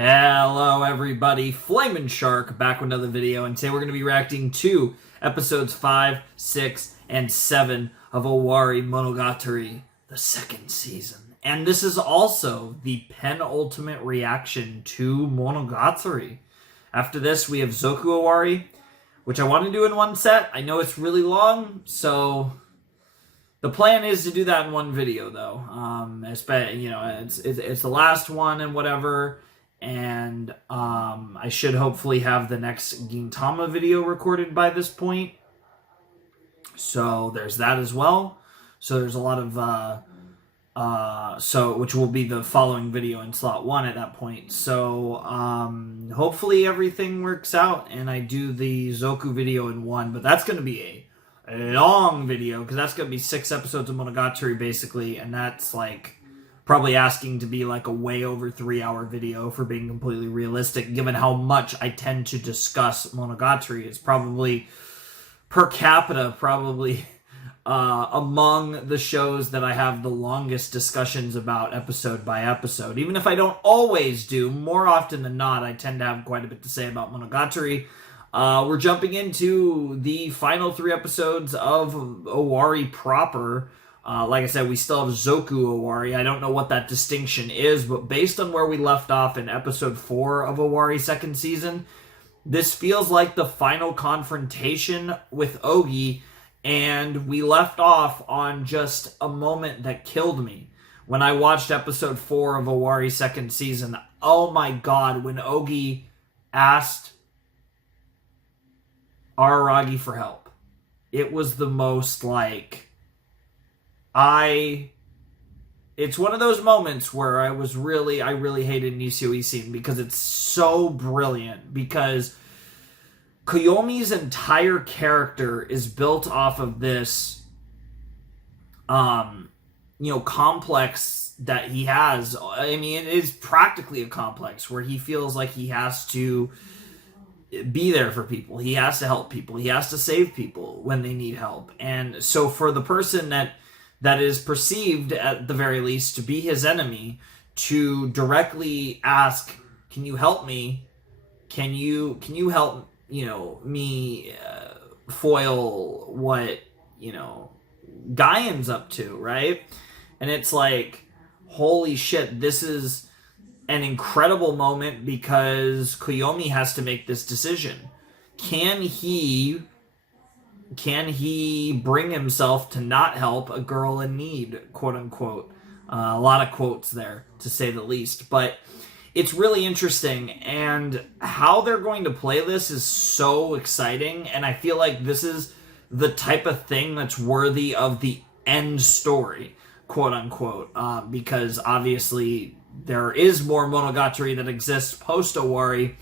Hello everybody, Flamin' Shark back with another video, and today we're going to be reacting to episodes 5, 6, and 7 of Owari Monogatari, the second season. And this is also the penultimate reaction to Monogatari. After this, we have Zoku Owari, which I want to do in one set. I know it's really long, so the plan is to do that in one video, though. It's the last one and whatever. And I should hopefully have the next Gintama video recorded by this point. So there's that as well. So there's a lot of which will be the following video in slot 1 at that point. So hopefully everything works out and I do the Zoku video in one, but that's going to be a long video because that's going to be 6 episodes of Monogatari basically, and that's like probably asking to be like a way over 3-hour video for being completely realistic, given how much I tend to discuss Monogatari. It's probably, per capita, among the shows that I have the longest discussions about episode by episode. Even if I don't always do, more often than not, I tend to have quite a bit to say about Monogatari. We're jumping into the final 3 episodes of Owari proper. Like I said, we still have Zoku Owari. I don't know what that distinction is, but based on where we left off in episode 4 of Owari second season, this feels like the final confrontation with Ogi, and we left off on just a moment that killed me. When I watched episode 4 of Owari second season, oh my god, when Ogi asked Araragi for help. It was the most like... It's one of those moments where I really hated Nisio Isin because it's so brilliant, because Koyomi's entire character is built off of this, complex that he has. I mean, it is practically a complex where he feels like he has to be there for people. He has to help people. He has to save people when they need help. And so for the person that is perceived, at the very least, to be his enemy, to directly ask, can you help me? Can you help, me foil what, Gaian's up to, right? And it's like, holy shit, this is an incredible moment because Koyomi has to make this decision. Can he bring himself to not help a girl in need, quote unquote? A lot of quotes there, to say the least. But it's really interesting, and how they're going to play this is so exciting, and I feel like this is the type of thing that's worthy of the end story, quote unquote, because obviously there is more Monogatari that exists post-Owari,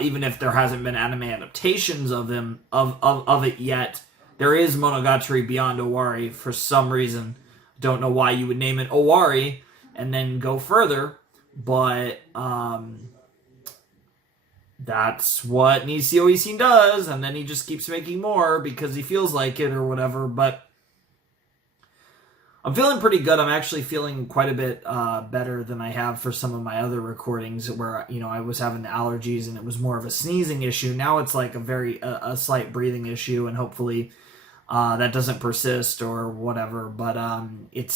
even if there hasn't been anime adaptations of it yet. There is Monogatari beyond Owari for some reason. Don't know why you would name it Owari and then go further, but that's what Nisio Isin does, and then he just keeps making more because he feels like it or whatever. But I'm feeling pretty good. I'm actually feeling quite a bit better than I have for some of my other recordings where, I was having allergies and it was more of a sneezing issue. Now it's like a slight breathing issue, and hopefully that doesn't persist or whatever. But it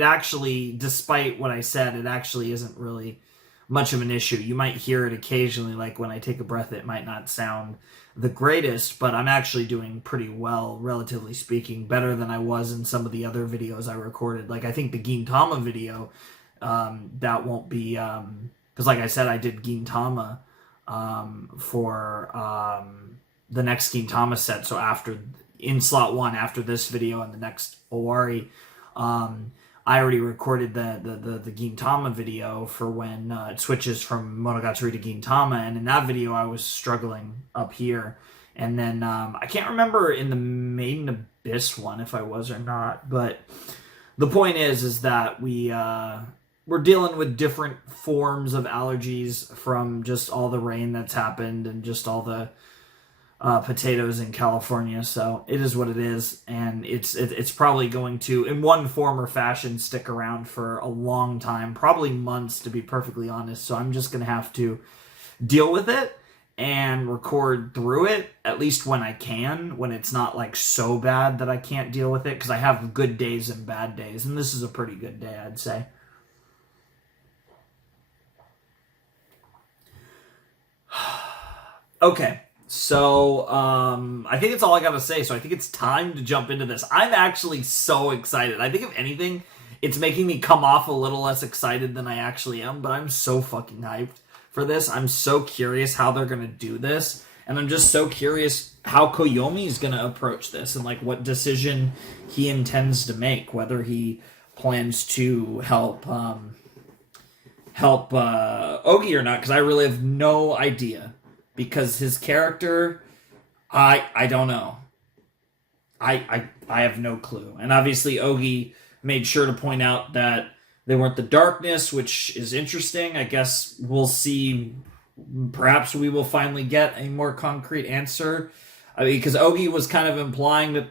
actually, despite what I said, it actually isn't really much of an issue. You might hear it occasionally, like when I take a breath, it might not sound the greatest, but I'm actually doing pretty well, relatively speaking, better than I was in some of the other videos I recorded. Like, I think the Gintama video, that won't be, because like I said, I did Gintama for the next Gintama set, so in slot 1, after this video and the next Owari, I already recorded the Gintama video for when it switches from Monogatari to Gintama, and in that video I was struggling up here. And then I can't remember in the Maiden Abyss one if I was or not, but the point is that we're dealing with different forms of allergies from just all the rain that's happened and just all the potatoes in California, so it is what it is, and it's probably going to, in one form or fashion, stick around for a long time, probably months, to be perfectly honest. So I'm just gonna have to deal with it and record through it, at least when I can, when it's not like so bad that I can't deal with it, because I have good days and bad days, and this is a pretty good day, I'd say. Okay, so I think it's all I gotta say, so I think it's time to jump into this. I'm actually so excited. I think if anything, it's making me come off a little less excited than I actually am, but I'm so fucking hyped for this. I'm so curious how they're gonna do this, and I'm just so curious how Koyomi is gonna approach this, and like what decision he intends to make, whether he plans to help Ogi or not, because I really have no idea. Because his character, I don't know. I have no clue. And obviously Ogi made sure to point out that they weren't the darkness, which is interesting. I guess we'll see. Perhaps we will finally get a more concrete answer. I mean, because Ogi was kind of implying that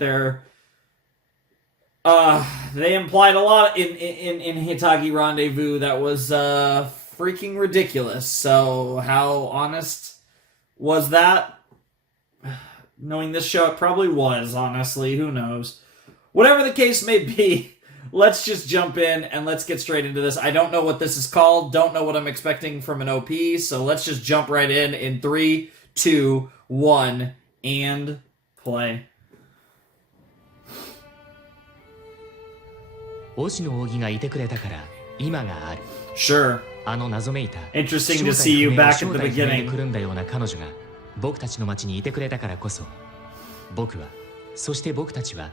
they implied a lot in Hitagi Rendezvous that was freaking ridiculous. So how honest was that? Knowing this show, it probably was, honestly. Who knows? Whatever the case may be, let's just jump in and let's get straight into this. I don't know what this is called. Don't know what I'm expecting from an OP. So let's just jump right in 3, 2, 1, and play. 推しの扇がいてくれたから今がある。 Sure. あの謎めいた Interesting to see you back at the beginning. くるんだような彼女が僕たちの町にいてくれたからこそ僕はそして僕たちは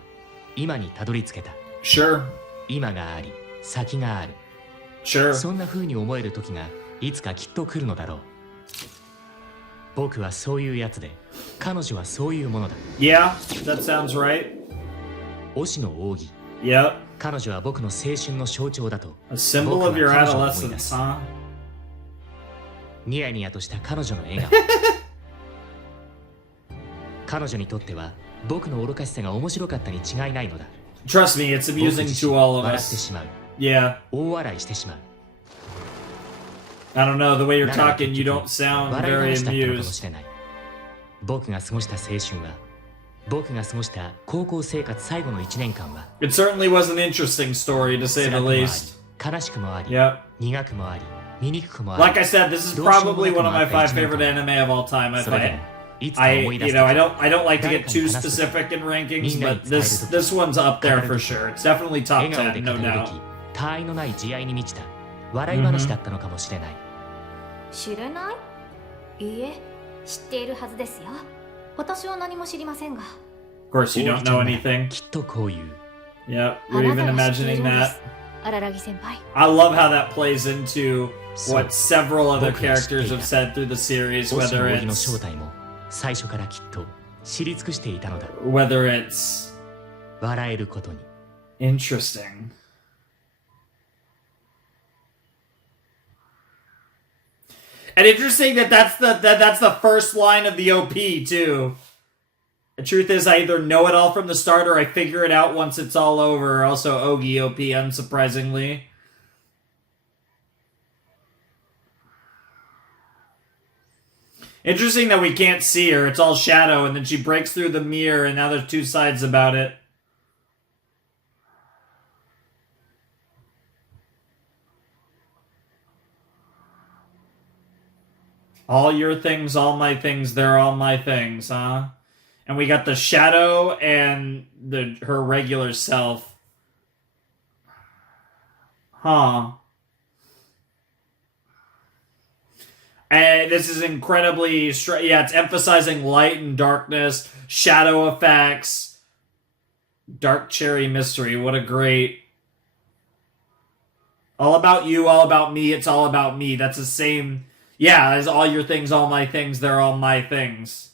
今にたどり着けた。 Sure. 今があり先がある。 Sure. そんな風に思える時がいつかきっと来るのだろう。僕はそういうやつで彼女はそういうものだ。 Yeah, that sounds right. 推しの扇。 Yep. 彼女は僕の青春の象徴だと。 A symbol of your adolescence, huh? ニヤニヤとした彼女の笑顔。彼女にとっては僕の愚かしさが面白かったに違いないのだ。 Trust me, it's amusing to all of 笑って us. しまう。 Yeah. 大笑いしてしまう。 I don't know, the way you're だから talking, 結 you 局 don't sound 笑い very 話だったのかも amused. しれない。僕が過ごした青春は、僕が過ごした高校生活最後の1年間は、 It certainly was an interesting story, to say 辛 the くもあり least. 悲しくもあり、 Yep. 苦くもあり、醜くもあり。 Like I said, this is probably one of my 5 favorite anime of all time. それでも I, いつか思い出 you す know, 時 I don't like to get too specific in rankings, but this one's up there for sure. It's definitely top 笑顔で 10, 語 no るべ doubt. き、他愛のない慈愛に満ちた笑い話だったのかもしれない。知れない？いいえ、知っているはずですよ。私は何も知りませんが。 Of course, you don't know anything. きっとこういう。 Yep, you're even imagining that. 荒木先輩。 I love how that plays into what several other characters have said through the series, 推しの whether 扇の正 it's 体も最初からきっと知り尽くしていたのだ。 whether it's 笑えることに。 interesting. And interesting that that's the first line of the OP too. The truth is, I either know it all from the start or I figure it out once it's all over. Also, Ogi OP, unsurprisingly. Interesting that we can't see her. It's all shadow, and then she breaks through the mirror, and now there's two sides about it. All your things, all my things, they're all my things, huh? And we got the shadow and her regular self. Huh. And this is incredibly yeah, it's emphasizing light and darkness, shadow effects, dark cherry mystery. What a great... All about you, all about me, it's all about me. That's the same... Yeah, as all your things, all my things, they're all my things.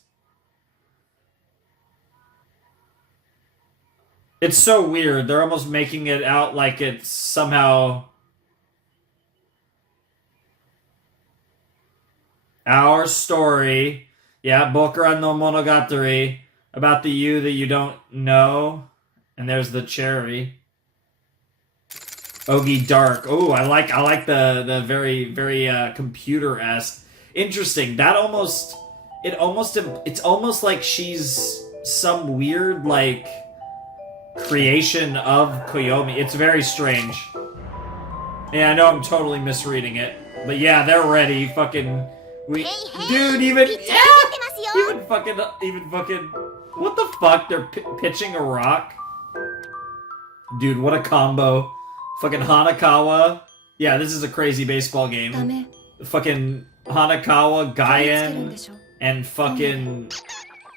It's so weird. They're almost making it out like it's somehow our story Yeah, Bokura no Monogatari. About the you that you don't know. And there's the cherry. Ogi Dark. Oh, I like the very, very computer-esque. Interesting. It's almost like she's some weird, like, creation of Koyomi. It's very strange. Yeah, I know I'm totally misreading it. But yeah, they're ready. Fucking... Dude, even fucking... What the fuck? They're pitching a rock? Dude, what a combo. Fucking Hanakawa. Yeah, this is a crazy baseball game. Fucking Hanakawa, Gaien, and fucking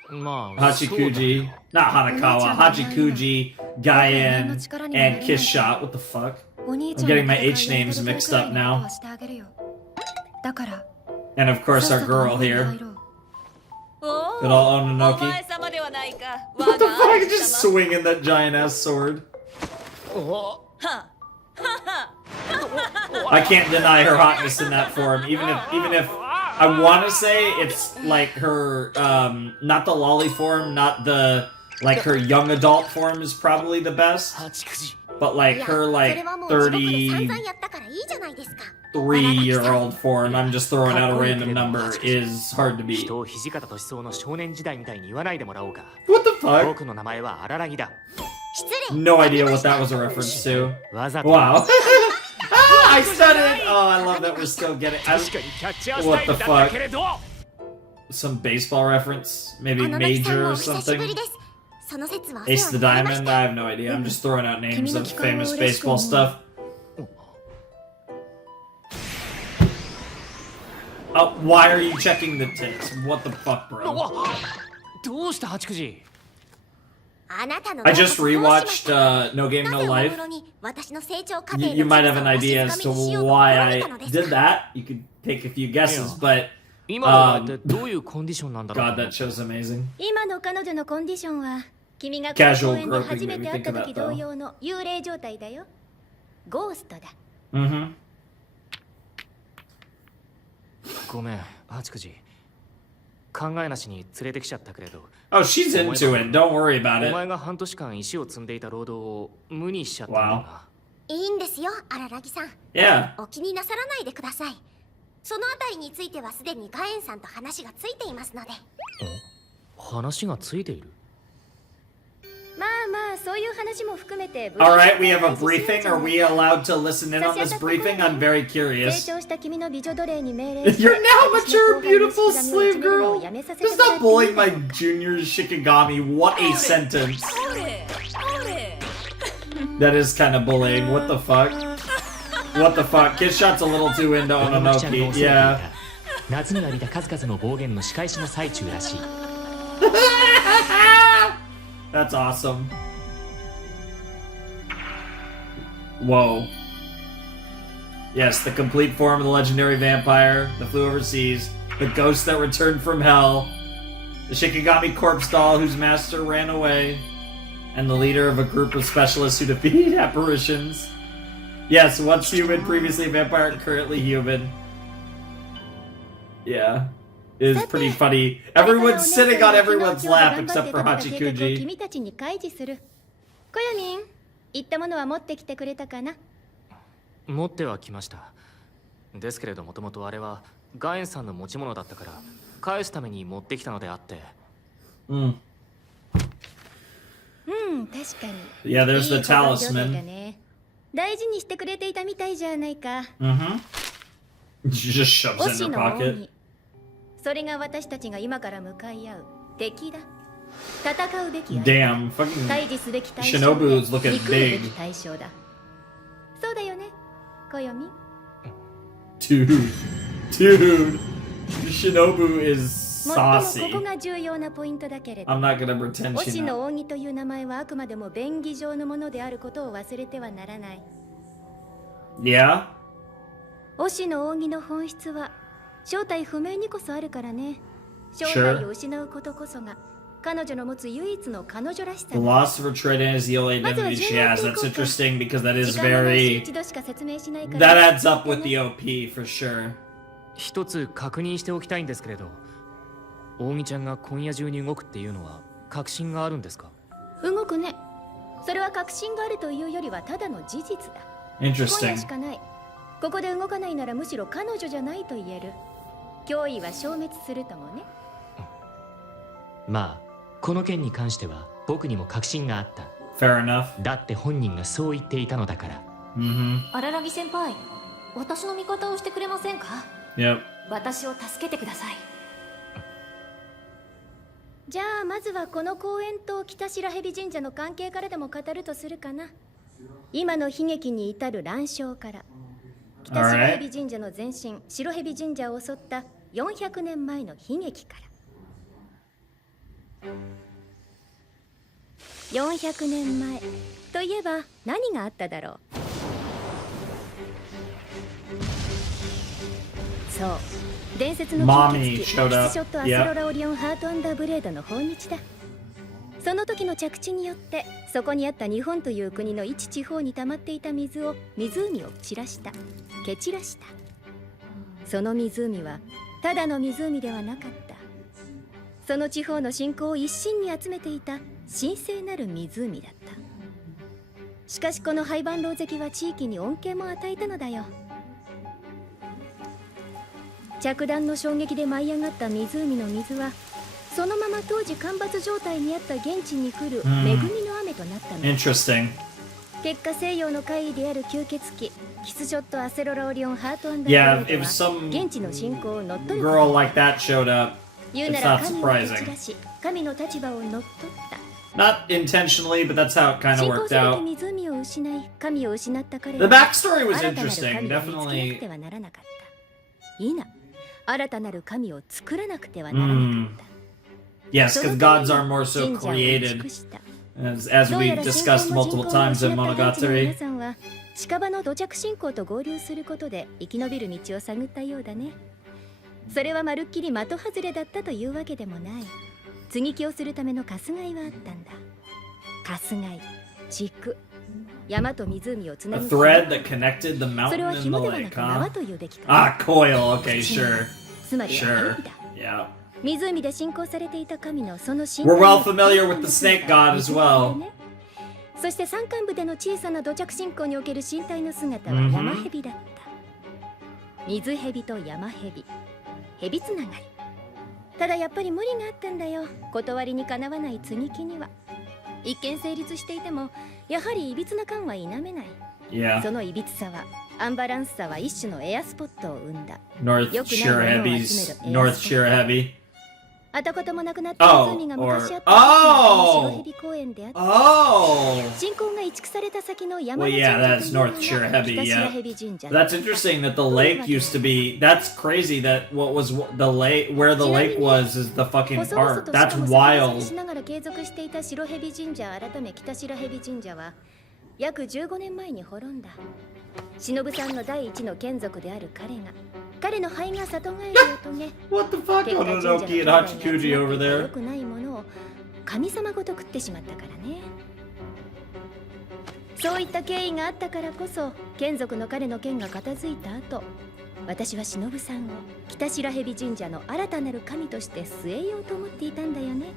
Hachikuji. Not Hanakawa. Hachikuji, Gaien, and Kiss Shot. What the fuck? I'm getting my H names mixed up now. And of course our girl here. Good old Ononoki. What the fuck? Just swinging that giant ass sword. I can't deny her hotness in that form, even if I want to say it's like her, not the lolly form, not the, like, her young adult form is probably the best, but like her, like, 33-year-old form, I'm just throwing out a random number, is hard to beat. What the fuck? No idea what that was a reference to. Wow. I said it! Oh, I love that we're still getting... What the fuck? Some baseball reference? Maybe Major or something? Ace the Diamond? I have no idea. I'm just throwing out names of famous baseball stuff. Oh, why are you checking the tits? What the fuck, bro? I just rewatched No Game No Life. You might have an idea as to why I did that. You could take a few guesses, but God, that show's amazing. Casual groping made me think of that, though. Mm-hmm. ごめん、ハチクジ。考えなしに連れてきちゃったけれど。Oh, she's into it. Don't worry about お前 it. が半年間石を積んでいた労働を無にしちゃったんだな。いいんですよ、荒木さん。 Yeah. お気になさらないでください。そのあたりについてはすでにガエンさんと話がついていますので。話がついている。まあまあそういう話も含めて Alright, we have a briefing. Are we allowed to listen in on this briefing? I'm very 成 curious. 長した君の美女奴隷に命令 You're now mature, beautiful slave girl. Just stop bullying my junior Shikigami. What a sentence. That is kind of bullying. What the fuck? What the fuck? Kiss Shot's a little too into 小野真ちゃんが Ononoki. 恐れてい Yeah. た夏に浴びた数々の暴言の仕返しの最中らしい。 That's awesome. Whoa. Yes, the complete form of the legendary vampire that flew overseas, the ghost that returned from hell, the Shikigami corpse doll whose master ran away, and the leader of a group of specialists who defeated apparitions. Yes, once human, previously vampire, currently human. Yeah. It is pretty funny. Everyone's sitting on everyone's lap except for Hachikuji. 君たちに開示する。コヤミン、言ったものは持ってきてくれたかな。持ってはきました。ですけれどもともとあれはガエンさんの持ち物だったから返すために持ってきたのであって。Mm. 確かに。Yeah, there's the いい心情 talisman. だね。大事にしてくれていたみたいじゃないか。Mm-hmm. She just shoves 推 it し in her の王 pocket. に。それが私たちが今から向かい合う敵だ。戦うべき相手。 Damn, fucking 対峙すべき対象で Shinobu's looking 憎むべ big. き対象だ。そうだよね、コヨミ。 Dude. Shinobu is もっともこ saucy. こが重要なポイントだけれど。 I'm not gonna pretend 推 she しの knows. 扇という名前はあくまでも便宜上のものであることを忘れてはならない。 Yeah? 推しの扇の本質は正体不明にこそあるからね。正 Sure. 体を失うことこそが彼女の持つ唯一の彼女らしさ The だ。 loss of her trident is the only identity she has. That's interesting because that is very... 一度しか説明しないから That adds up with the OP for sure. 一つ確認しておきたいんですけれど、扇ちゃんが今夜中に動くっていうのは確信があるんですか？動くね。それは確信があるというよりはただの事実だ。今 Interesting. 夜しかない。ここで動かないならむしろ彼女じゃないと言える。脅威は消滅するともね。まあこの件に関しては僕にも確信があった。 Fair enough. だって本人がそう言っていたのだから。荒らぎ先輩、私の味方をしてくれませんか？ Yep. 私を助けてください。じゃあまずはこの公園と北白蛇神社の関係からでも語るとするかな。今の悲劇に至る乱象から。北白蛇神社の前身白蛇神社を襲った400年前の悲劇から。400年前といえば何があっただろう。そう、伝説の吸血鬼キスショットアセロラオリオンハートアンダーブレードの訪日だ。その時の着地によってそこにあった日本という国の一地方に溜まっていた水を湖を散らした蹴散らした。その湖はただの湖ではなかった。その地方の信仰を一身に集めていた神聖なる湖だった。しかしこの廃盤楼石は地域に恩恵も与えたのだよ。着弾の衝撃で舞い上がった湖の水はそのまま当時干ばつ状態にあった現地に降る恵みの雨となったのだ。Interesting. 結果西洋の怪異である吸血鬼キスショットアセロラオリオンハートアンダー Yeah, ブレー if ドは some 現地の信仰を乗っ取る girl like that showed up, 言う it's なら not 神を蹴散 surprising. らし神の立場を乗っ取った。 Not intentionally, but that's how it kind 信 of 仰 worked すべき out. 湖を失い神を失った彼 The は backstory was 新たなる interesting. 神を見つけなく Definitely. てはならなかった。いいな、新たなる神を作らなくてはならなかった。 Yes, そ because のため gods に are more so 神社を created, 移した。 as どう we やら discussed 信仰の multiple times in 人口を失った現地の Monogatari. 皆さんは近場の土着信仰と合流することで生き延びる道を探ったようだね。それはまるっきり的外れだったというわけでもない。接ぎ木をするための春日井はあったんだ。春日井、軸、山と湖をつな A ぐ thread that connected the それ mountain は and the 紐ではな lake, く縄 huh? というべきかな。 Ah, coil. Okay, sure. つまりは Sure. 蛇だ。 Yeah. 湖で信仰されていた神のその神 We're well familiar with the snake god as well. そして山間部での小さな土着信仰における身体の姿は山蛇だった。水蛇と山蛇、蛇つながり。ただやっぱり無理があったんだよ。断りにかなわない接ぎ木には。一見成立していてもやはりいびつな感は否めない。 Yeah. そのいびつさはアンバランスさは一種のエアスポットを生んだ。 North Shirahebi's North Shirahebi. 跡形もなくなった湖が昔あった白蛇公園であった。 Oh. 信仰が移築された先の山 Well, の yeah, 神 that's 社 North Shirahebi, 北 yeah. 白蛇神社 That's interesting that the lake used to be. That's crazy that what was the lake, where the lake was, is the fucking 細々 art. と That's しかも逆さに wild. しながら継続していた白蛇神社改め北白蛇神社は約15年前に滅んだ。忍さんの第一の眷属である彼の肺が里帰りを遂げ What the fuck? 結果神社の Ononoki 境 and 内に集まって Hachikuji い over た there. 良くないものを神様ごと食ってしまったからね。そういった経緯があったからこそ眷属の彼の剣が片付いた後、私は忍さんを北白蛇神社の新たなる神として据えようと思っていたんだよね。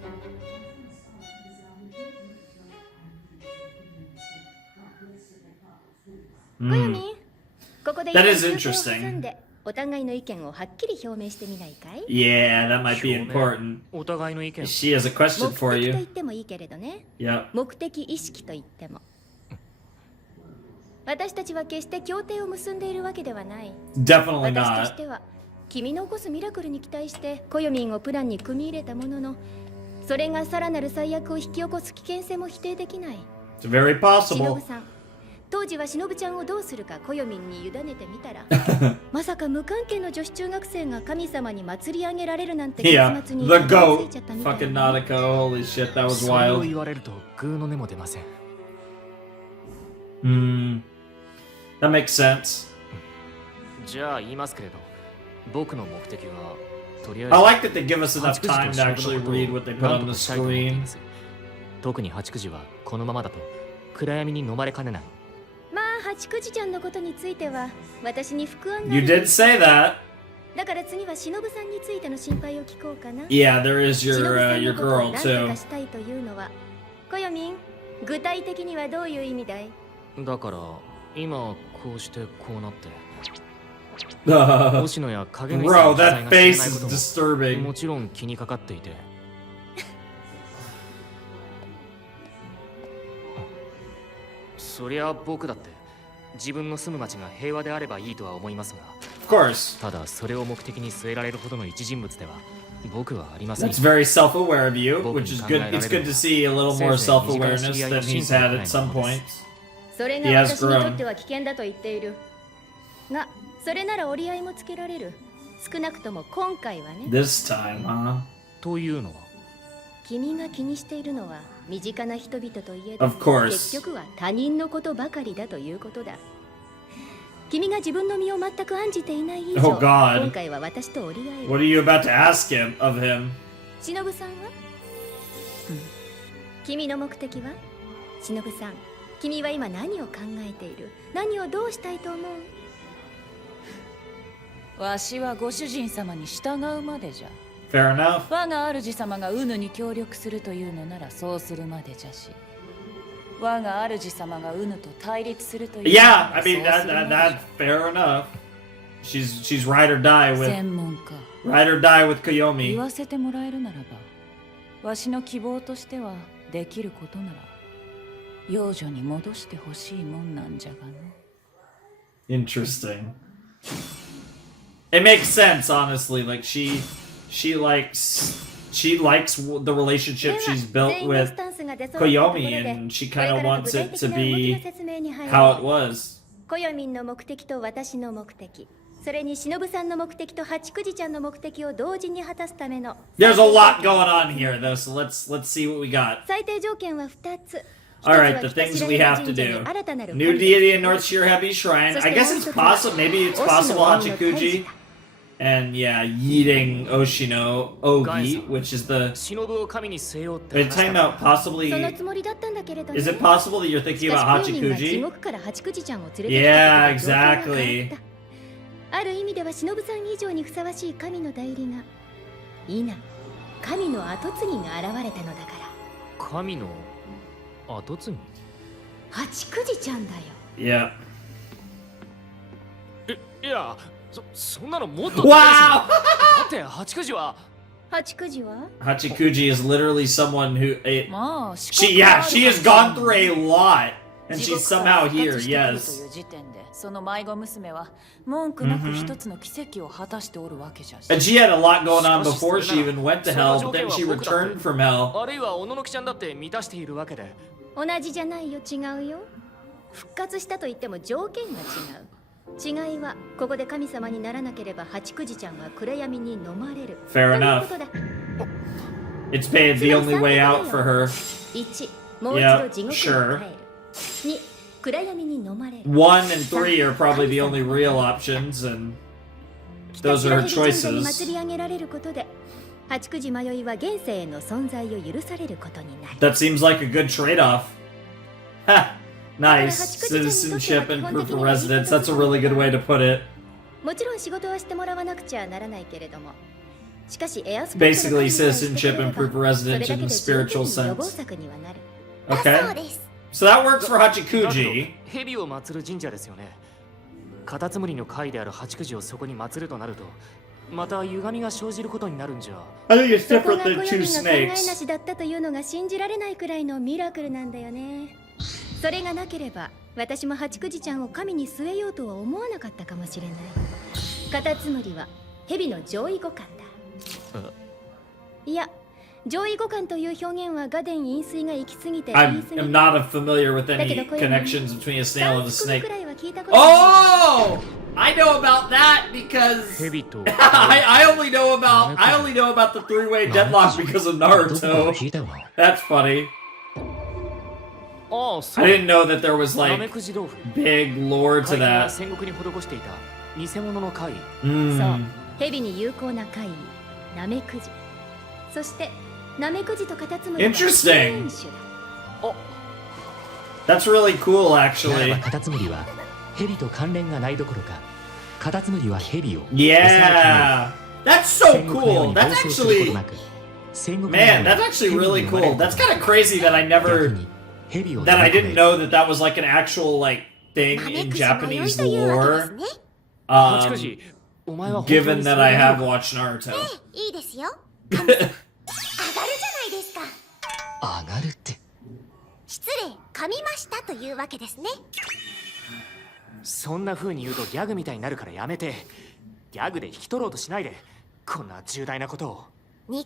こよみん、ここで That is 一度休憩を interesting. 挟んでお互いの意見をはっきり表明してみないかい？ Yeah, that might be important. お互いの意見。 She has a question 目 for 的と言 you. ってもいいけれどね。 Yep. 目的意識と言っても。私たちは決して協定を結んでいるわけではない。 Definitely 私とし not. ては君の起こすミラクルに期待してコヨミンをプランに組み入れたものの、それがさらなる最悪を引き起こす危険性も否定できない。 It's very 忍 possible. さん、当時は忍ちゃんをどうするかコヨミンに委ねてみたらまさか無関係の女子中学生が神様に祭り上げられるなんて結 Yeah, 末に the たどり着 goat. いちゃったみたい Fucking な。 Nautica. Holy shit, that was それを wild. 言われるとグーの音も出ません。 That makes sense. じゃあ言いますけれど、僕の目的はとりあえ I ず like that they give us enough time to actually read what they put 何 on と the かしたいと思ってい screen. ます。特に八九時はこのままだと暗闇に飲まれかねない。まあ八九時ちゃんのことについては私に副案があ You る。 did say that. だから次は忍さんについての心配を聞こうかな。 Yeah, there is 忍 your さん your のことを girl 何と too. かしたいというのは、こよみん、具体的にはどういう意味だい？だから今こうしてこうなってBro, 星野や影見さんの that が face 知らない is ことも disturbing. もちろん気にかかっていてそりゃ僕だって自分の住む町が平和であればいいとは思いますが Of course. ただそれを目的に据えられるほどの一人物では僕はありません That's very self-aware of you, which is good. It's good to see a little more self-awareness than he's had at some points. それが He has 私にと grown. っては危険だと言っている。が、それなら折り合いもつけられる。少なくとも今回はね。 This time, huh? というのは君が気にしているのは身近な人々といえど Of course. 結局は他人のことばかりだということだ。君が自分の身を全く案じていない以上、 Oh God. 今回は私と折り合え What る。 are you about to ask him of him? 忍さんは、君の目的は？忍さん、君は今何を考えている？何をどうしたいと思う？わしはご主人様に従うまでじゃ。 Fair enough. 我が主様がウヌに協力するというのならそうするまでじゃし、我が主様がウヌと対立するというの Yeah, な I ら mean そうするまでじゃ that's fair enough. She's ride or die with 専門家 ride or die with 言 Koyomi. わせてもらえるならば、わしの希望としてはできることなら幼女に戻してほしいもんなんじゃがの。 Interesting. It makes sense, honestly. Like she likes the relationship she's built with Koyomi, and she kind of wants it to be how it was. コヨミンの目的と私の目的、それに忍さんの目的と八九時ちゃんの目的を同時に果たすための There's a lot going on here, though. So let's see what we got. 最低条件は2つ。 All right, the things we have to do. New deity in North Shirahebi Shrine. I guess it's possible. Maybe it's possible Hachikuji. And yeah, yeeting Oshino Ogi, which is the. 忍を神に据えようって Are you 話 talking だ about possibly? そのつもりだったんだけれどね。 Is it possible that you're thinking しか about しコヨミンが地 Hachikuji? 獄から八九時ちゃんを連れてきた Yeah, ことで状況が変わ exactly. ったある意味では忍さん以上にふさわしい神の代理が否神の跡継ぎが現れたのだから神の跡継ぎ八九時ちゃんだよ Yeah. いやそんなのもっと Wow! だって八九時は八九時は Hachikuji is literally someone who. まあ She has gone through a lot, and she's somehow here. とい Yes. う時点でその迷子娘は文句なく一つの奇跡を果たしておるわけじゃし And she had a lot going on before she even went to hell, but then she returned from hell. あるいはおののきちゃんだって満たしているわけで同じじゃないよ違うよ復活したと言っても条件が違う違いはここで神様にならなければ八九時ちゃんは暗闇に飲まれる Fair という enough. ことだ It's been the only way out for her. 1もう一 Yeah, 度地獄に sure. 帰る2暗闇に飲まれる 1 and 3 are probably the only real options, and ひた those す are ら her ヘビ神社に choices. 祭り上げられることで八九時迷いは現世への存在を許されることになる That seems like a good trade-off. Ha! Nice. Citizenship and proof of residence. That's a really good way to put it. もちろん仕事はしてもらわなくちゃならないけれどもしかしエアスポットの Basically, 管理さえしてくれ citizenship れ and ば proof of それ residence だ in け the で spiritual 十分に予防 sense. 策にはなるだそう Okay. です So that works for だけど Hachikuji. 蛇を祀る神社ですよねカタツムリの会である八九時をそこに祀るとなるとまた歪みが生じることになるんじゃ I think it's そこ different がコ than ヨ two ミンが考えな snakes. しだったというのが信じられないくらいのミラクルなんだよねそれがなければ私も八九時ちゃんを神に据えようとは思わなかったかもしれないカタツムリは蛇の上位互換だいや上位互換という表現はガデン飲水が行き過ぎて言い I'm 過ぎ am not familiar with any だけどこれ connections between a snail and a 3組 snake. くらいは聞いたことある Oh! I know about that because 蛇と I only know about the three-way deadlock because of どこか Naruto. 聞いたよな That's funny. ああそ I う didn't know that there was ナメ like クジ豆腐 big lore to 海軍が that. 戦国に施していた偽物の貝 Mm. 蛇に有効な怪異ナメクジそしてナメクジとカタツムリは Interesting. 種だ That's really cool, なら actually. ばカタツムリは蛇と関連がないどころかカタツムリはヘビを Yeah, that's so cool. That's actually, man, that's actually really cool. That's kind of crazy that I didn't know that that was like an actual like thing in Japanese lore. Given that I have watched Naruto. いいですよ。上がるじゃないですか。上がるって。失礼、噛みましたというわけですね。そんな風に言うとギャグみたいになるからやめて。ギャグで引き取ろうとしないで。こんな重大なことを。Well,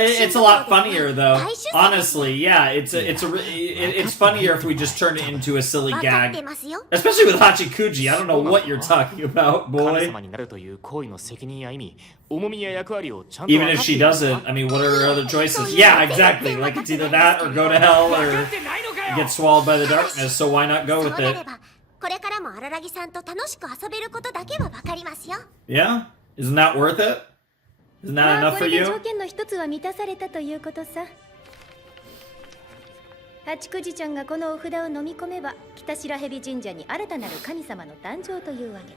it's a lot funnier though. Honestly, yeah, it's funnier if we just turn it into a silly gag. Especially with Hachikuji. I don't know what you're talking about, boy. Even if she doesn't, I mean, what are her other choices? Yeah, exactly. Like it's either that or go to hell or get swallowed by the darkness. So why not go with it? これからも荒木さんと楽しく遊べることだけはわかりますよ。Yeah? Isn't that worth it? Isn't that まあ enough こ for れで you? 条件の一つは満たされたということさ。八九時ちゃんがこのお札を飲み込めば北白蛇神社に新たなる神様の誕生というわけだ。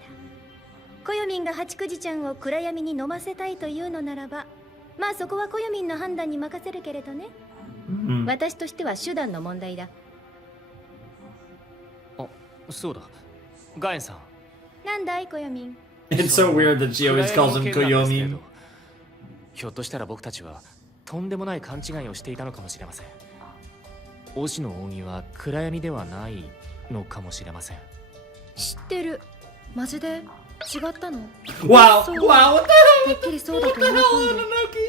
コヨミンが八九時ちゃんを暗闇に飲ませたいというのならば、まあそこはコヨミンの判断に任せるけれどね。私としては手段の問題だ。あ、そうだ。ガエンさん。なんだいコヨミン。It's so weird that she always calls him Koyomi. ひょっとしたら僕たちはとんでもない勘違いをしていたのかもしれません。推しの扇は暗闇ではないのかもしれません。知ってる。マジで違ったの？ Wow, wow, what the てっきりそうだと思い込んで。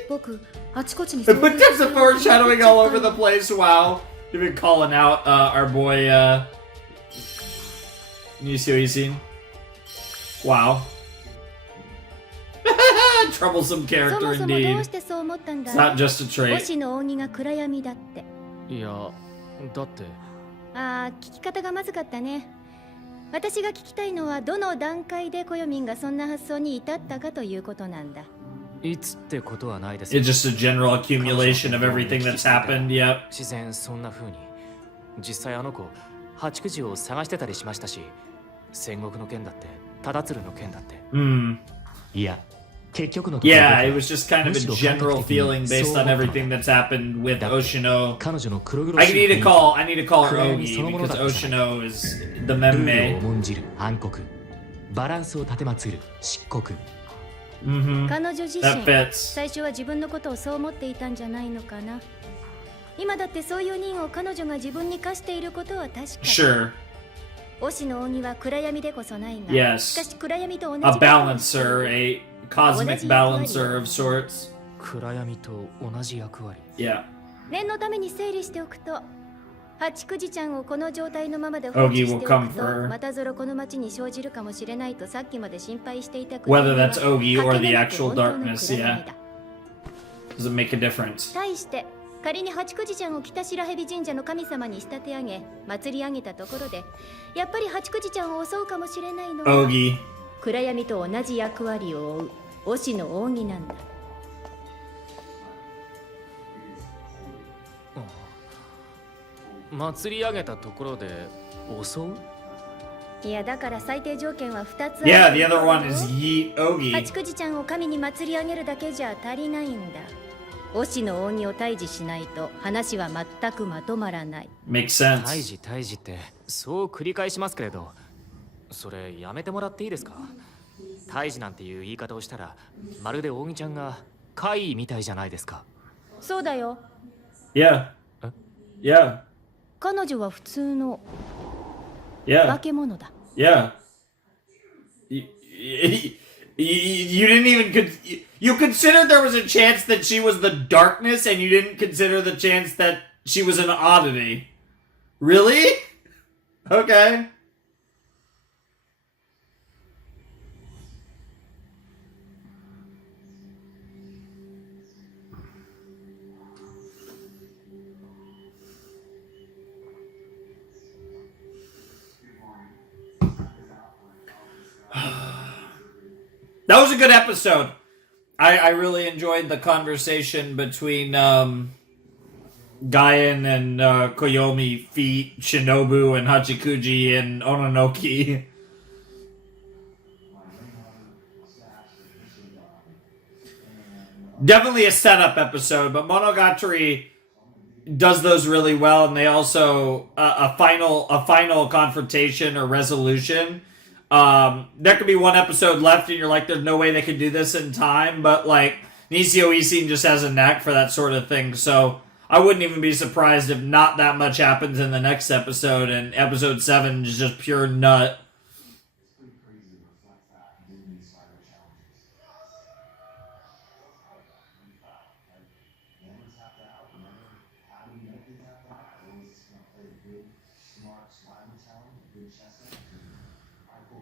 僕あちこちに hell? But just the foreshadowing all over the place. Wow, you've been calling out our boy Nisio Isin. Wow. Troublesome そ character もそもどう indeed. してそう思ったんだ It's not just a 推 trait. しの扇が暗闇だって。いや、だってああ、聞き方がまずかったね。私が聞きたいのはどの段階でコヨミンがそんな発想に至ったかということなんだ。いつってことはないです。 It's just a general accumulation of everything that's happened. Yep. 自然そんな風に。実際あの子、八九時を探してたりしましたし、戦国の剣だって、忠鶴の剣だって。いや。Yeah, it was just kind of a general feeling based on everything that's happened with Oshino. I need to call her Ogi because Oshino is the meme. 彼女自 That 身、 fits. 最初は自分のことをそう思っていたんじゃないのかな。今だってそういう任を彼女が自分に課していることは確かだ。Sure. 推しの鬼は暗闇でこそないが、 Yes. しかし暗闇と同じ A balancer, a cosmic balancer of sorts. 暗闇と同じ役割。Yeah. 念のために整理しておくと、八九時ちゃんをこの状態のままで放置しておく Ogi will come と for her. またぞろこの町に生じるかもしれないとさっきまで心配していた Whether that's Ogi or the かけなくて actual 本当の darkness, 暗闇 yeah. だ。 Does it make a difference? 対して仮に八九時ちゃんを北白蛇神社の神様に仕立て上げ祭り上げたところでやっぱり八九時ちゃんを襲うかもしれないのは Ogi. 暗闇と同じ役割を負う推しの扇なんだ。祭り上げたところで襲う？いやだから最低条件は2つある。 Yeah, the other one is Yeet 八 Ogi. 九時ちゃんを神に祭り上げるだけじゃ足りないんだ。推しの扇を退治しないと話は全くまとまらない。 Makes 退 sense. 治退治ってそう繰り返しますけれど、それやめてもらっていいですか？退治なんていう言い方をしたらまるで扇ちゃんが怪異みたいじゃないですか。そうだよ。 Yeah. Yeah. 彼女は普通の Yeah. 化け物だ。 Yeah. You didn't even you considered there was a chance that she was the darkness and you didn't consider the chance that she was an oddity. Really? Okay. That was a good episode. I really enjoyed the conversation between Gaien and Koyomi, Feet, Shinobu, and Hachikuji, and Ononoki. definitely a setup episode, but Monogatari does those really well, and they also a final confrontation or resolution. There could be one episode left, and you're like, "There's no way they could do this in time," but like Nisio Isin just has a knack for that sort of thing. So I wouldn't even be surprised if not that much happens in the next episode, and episode 7 is just pure nut.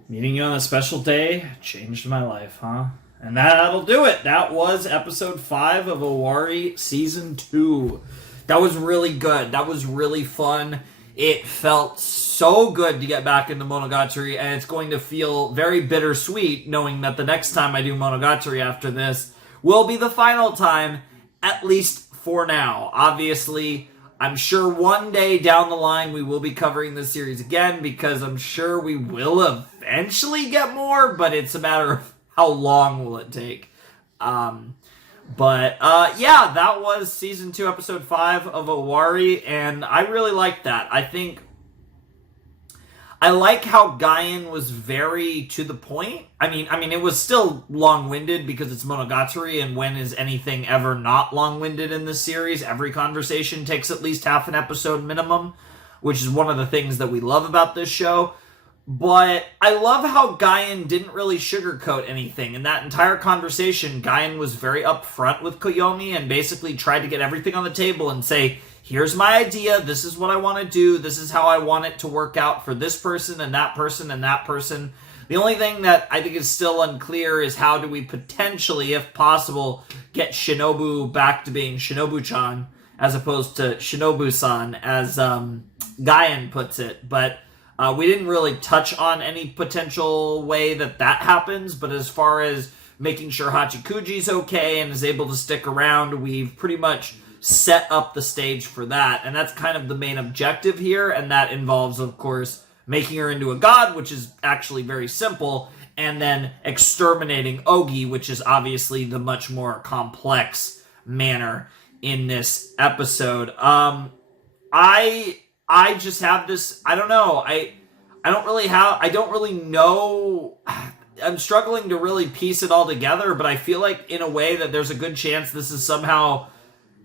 Meeting you on a special day changed my life, huh? And that'll do it. That was episode 5 of Owari Season 2. That was really good. That was really fun. It felt so good to get back into Monogatari, and it's going to feel very bittersweet knowing that the next time I do Monogatari after this will be the final time, at least for now. Obviously, I'm sure one day down the line we will be covering this series again, because I'm sure we will eventually get more, but it's a matter of how long will it take. Yeah, that was Season 2, Episode 5 of Owari, and I really liked that. I like how Gaian was very to the point. I mean, it was still long-winded because it's Monogatari, and when is anything ever not long-winded in this series? Every conversation takes at least half an episode minimum, which is one of the things that we love about this show. But I love how Gaian didn't really sugarcoat anything. In that entire conversation, Gaian was very upfront with Koyomi and basically tried to get everything on the table and say, here's my idea, this is what I want to do, this is how I want it to work out for this person and that person and that person. The only thing that I think is still unclear is how do we potentially, if possible, get Shinobu back to being Shinobu-chan as opposed to Shinobu-san, as Gaian puts it. But we didn't really touch on any potential way that happens, but as far as making sure Hachikuji's okay and is able to stick around, we've pretty much set up the stage for that, and that's kind of the main objective here, and that involves, of course, making her into a god, which is actually very simple, and then exterminating Ogi, which is obviously the much more complex manner in this episode. I just have this, I don't know, I don't really know, I'm struggling to really piece it all together, but I feel like in a way that there's a good chance this is somehow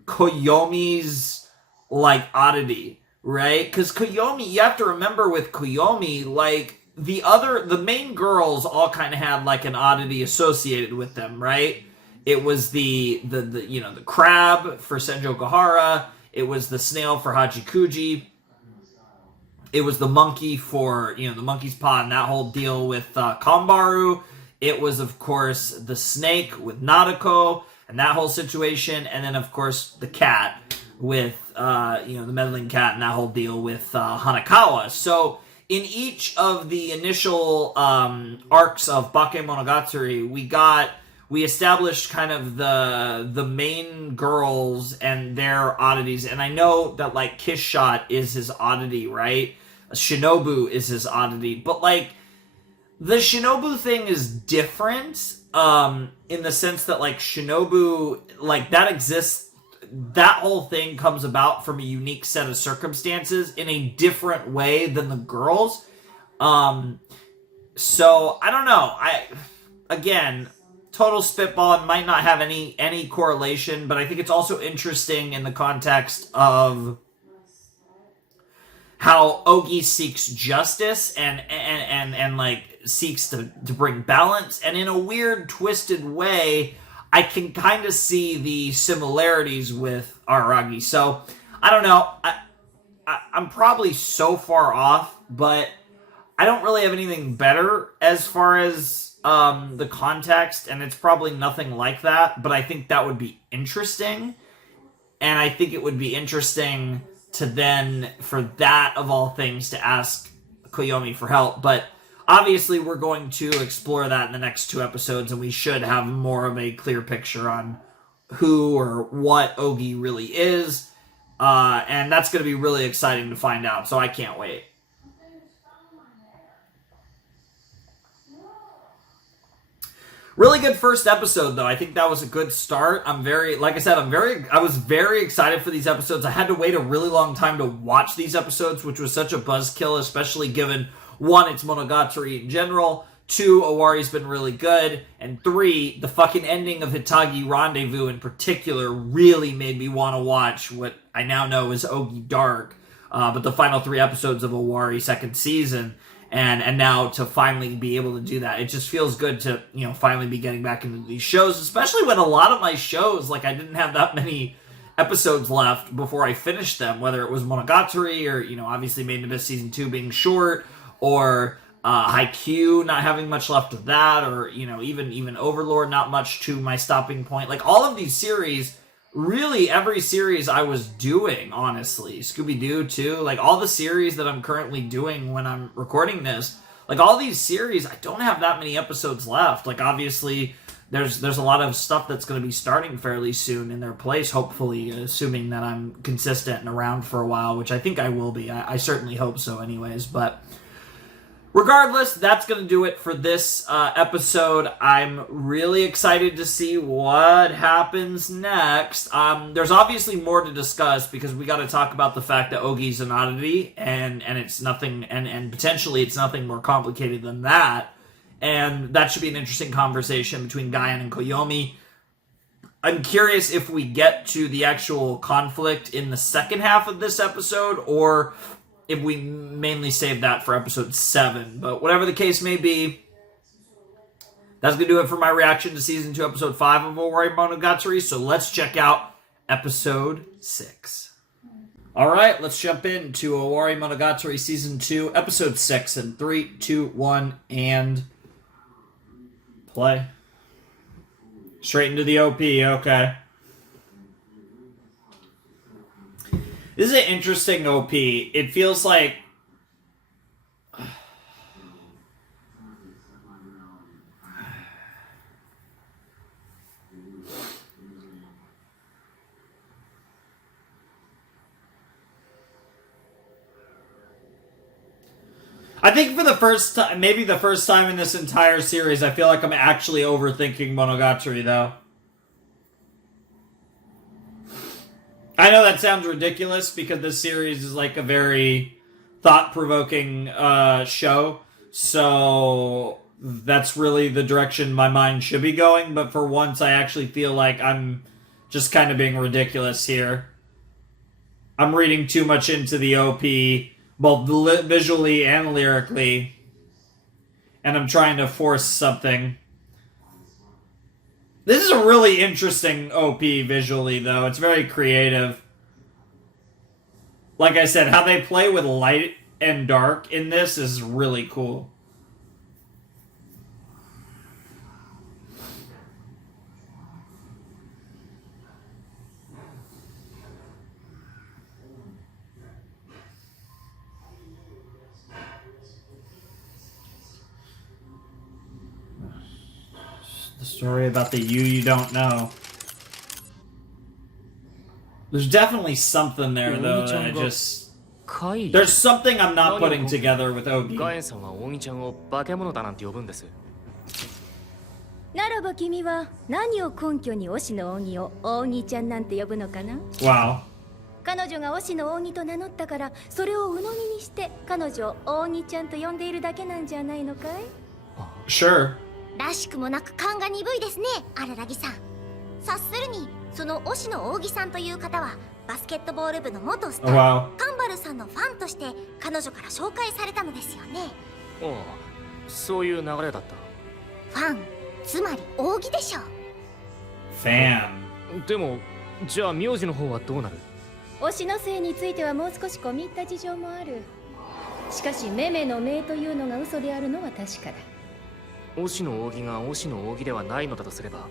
Koyomi's, like, oddity, right? Because Koyomi, you have to remember with Koyomi, like, the main girls all kind of had, like, an oddity associated with them, right? It was the crab for Senjo Kohara, it was the snail for Hachikuji, it was the monkey for, the monkey's paw and that whole deal with Kambaru, it was, of course, the snake with Nadeko, and that whole situation, and then, of course, the cat with, the meddling cat and that whole deal with Hanakawa. So, in each of the initial arcs of Bakemonogatari, we established kind of the main girls and their oddities, and I know that, like, Kiss Shot is his oddity, right? Shinobu is his oddity, but, like, the Shinobu thing is different, in the sense that, like, Shinobu, like, that exists, that whole thing comes about from a unique set of circumstances in a different way than the girls. So, I don't know, again, total spitball, and might not have any correlation, but I think it's also interesting in the context of how Ogi seeks justice and like seeks to bring balance, and in a weird twisted way I can kind of see the similarities with Araragi. So I don't know, I'm probably so far off, but I don't really have anything better as far as the context, and it's probably nothing like that, but I think that would be interesting, and I think it would be interesting to then, for that of all things, to ask Koyomi for help. But obviously we're going to explore that in the next 2 episodes, and we should have more of a clear picture on who or what Ogi really is, and that's going to be really exciting to find out, so I can't wait. Really good first episode, though. I think that was a good start. I was very excited for these episodes. I had to wait a really long time to watch these episodes, which was such a buzzkill, especially given, 1, it's Monogatari in general, 2, Owari's been really good, and 3, the fucking ending of Hitagi Rendezvous in particular really made me want to watch what I now know is Ogi Dark, but the final 3 episodes of Owari second season. And now to finally be able to do that, it just feels good to, finally be getting back into these shows, especially when a lot of my shows, like, I didn't have that many episodes left before I finished them, whether it was Monogatari or, obviously Made in Abyss Season 2 being short, or Haikyuu not having much left of that, or, even Overlord, not much to my stopping point. Like, all of these series, really every series I was doing, honestly. Scooby-Doo, too. Like, all the series that I'm currently doing when I'm recording this, like, all these series, I don't have that many episodes left. Like, obviously, there's a lot of stuff that's going to be starting fairly soon in their place, hopefully, assuming that I'm consistent and around for a while, which I think I will be. I certainly hope so anyways, but regardless, that's going to do it for this episode. I'm really excited to see what happens next. There's obviously more to discuss because we got to talk about the fact that Ogi's an oddity, and it's nothing, and potentially it's nothing more complicated than that. And that should be an interesting conversation between Guyan and Koyomi. I'm curious if we get to the actual conflict in the second half of this episode, or if we mainly save that for episode 7. But whatever the case may be, that's going to do it for my reaction to Season 2, Episode 5 of Owari Monogatari. So let's check out Episode 6. Alright, let's jump into Owari Monogatari Season 2, Episode 6. In 3, 2, 1, and play. Straight into the OP, okay. This is an interesting OP. It feels like I think for the first time, maybe the first time in this entire series, I feel like I'm actually overthinking Monogatari, though. I know that sounds ridiculous because this series is like a very thought-provoking show, so that's really the direction my mind should be going, but for once I actually feel like I'm just kind of being ridiculous here. I'm reading too much into the OP, both visually and lyrically, and I'm trying to force something. This is a really interesting OP visually, though. It's very creative. Like I said, how they play with light and dark in this is really cool. The story about the you don't know. There's definitely something there, though, that I just... There's something I'm not putting together with Ogi. ガエンさんは扇ちゃんを化け物だなんて呼ぶんです。ならば君は何を根拠に推しの扇を扇ちゃんなんて呼ぶのかな？ Wow. 彼女が推しの扇と名乗ったからそれを鵜呑みにして彼女を扇ちゃんと呼んでいるだけなんじゃないのかい？ Sure. らしくもなく勘が鈍いですね、荒木さん。察するにその推しの扇さんという方はバスケットボール部の元スター、 Wow. カンバルさんのファンとして彼女から紹介されたのですよね。ああ、そういう流れだった。ファン、つまり扇でしょう。 Fan. でも、じゃあ名字の方はどうなる？推しの姓についてはもう少し込み入った事情もある。しかしメメの名というのが嘘であるのは確かだ。推しの扇が推しの扇ではないのだとすれば、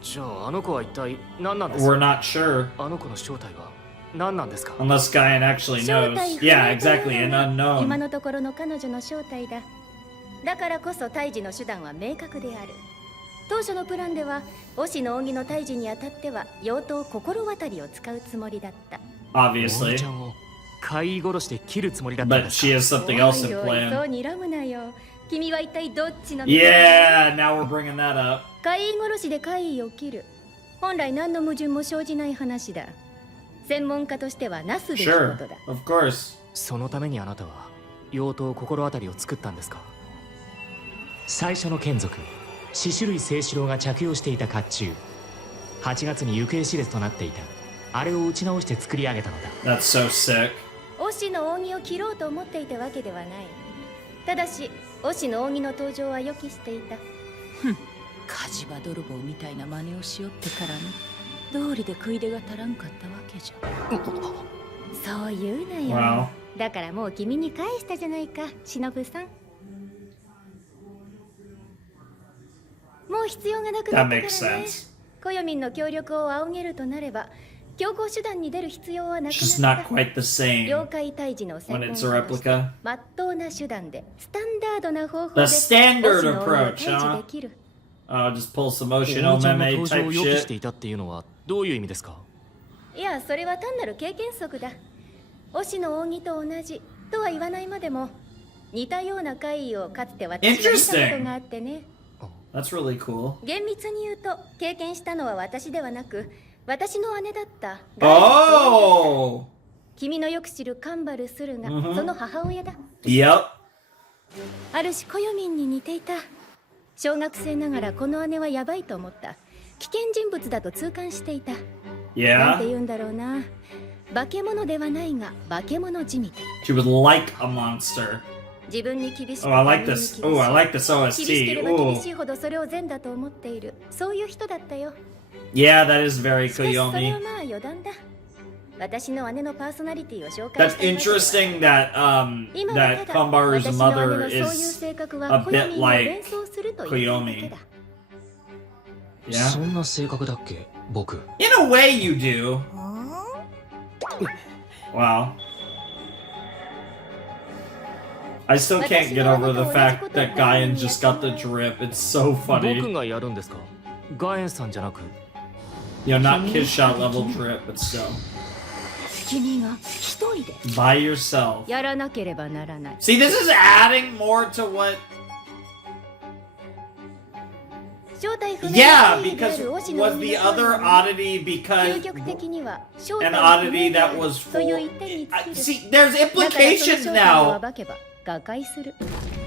じゃああの子は一体何なんですか？ We're not sure. あの子の正体は何なんですか？ Unless Guyan actually 正 knows. 体不 Yeah, 明という exactly. の An が今 unknown. のところの彼女の正体だ。だからこそ退治の手段は明確である。当初のプランでは推しの扇の退治にあたっては妖刀心渡りを使うつもりだった。扇 Obviously. ちゃんを飼い殺して切るつもりだったん But です she か？ has something else in おいおい、そう plan. 睨むなよ。君は一体どっちの Yeah, now we're bringing that up. 怪異殺しで怪異を切る。本来何の矛盾も生じない話だ。専門家としてはなすべきこ Sure, とだ。 of course. そのためにあなたは妖刀心当たりを作ったんですか？最初の眷属獅子類聖四郎が着用していた甲冑、8月に行方知れずとなっていたあれを打ち直して作り上げたのだ。 That's so sick. オシの扇を切ろうと思っていたわけではない。ただしオシの扇の登場は予期していた。火事場泥棒みたいな真似をしよってからに道理で食い出が足らんかったわけじゃ。そう言うなよ。 Wow. だからもう君に返したじゃないか、忍さん。もう必要がなくな That った makes からね。 sense. コヨミンの協力を仰げるとなれば、強行手段に出る必要はなく It's な just っ not た。 quite the same 了解退治の専 when 門 it's 家 a として replica. まっとうな手段でスタンダードな方法 The で standard オシの鬼を approach, 退治 huh? できる。 Just pull some お Oshino 兄ちゃんの meme 登場 type を予期して shit. いたっていうのはどういう意味ですか？いや、それは単なる経験則だ。オシの扇と同じとは言わないまでも、似たような怪異をかつて私が見たことがあってね。 That's really cool. 厳密に言うと、経験したのは私ではなく、私の姉だった。Oh! 君のよく知るカンバル・スルが、 Mhm. その母親だ。 Yep. あるしコヨミンに似ていた。小学生ながらこの姉はヤバいと思った。危険人物だと痛感していた。なんて Yeah. 言うんだろうな。化け物ではないが化け物じみて。 She was like a monster. 自分に厳しく Oh, I like 他人に this. 厳しい Oh, I like this 厳しけれ OST. ば厳 Ooh. しいほどそれを善だと思っている。そういう人だったよ。 Yeah, that is very しかしそれは Koyomi. まあ余談だ。私の姉のパーソナリティを紹介 That's したいわけでは interesting that 今は that ただ Kambaru's 私の姉 mother のそういう is 性格 a はコヨ bit ミンを like 連想するというだけだ。 yeah. そんな性格だっけ僕？ In a way, you do. Wow. I still can't get over the fact that Gaian just got the drip. It's so 僕 funny. がやるんですか？ガエンさんじゃなく？ You know, not kiss shot level drip, but still. 君が一人で By yourself. やらなければならない。 See, this is adding more to what. 正体不明 Yeah, の怪異であ because るオシの was 鬼 the の声 other は oddity 究 because 極的には正 an 体不 oddity 明であ that る was という for. 一点に尽きる。 See, there's だからその implications 正体を now. 暴けば瓦解する。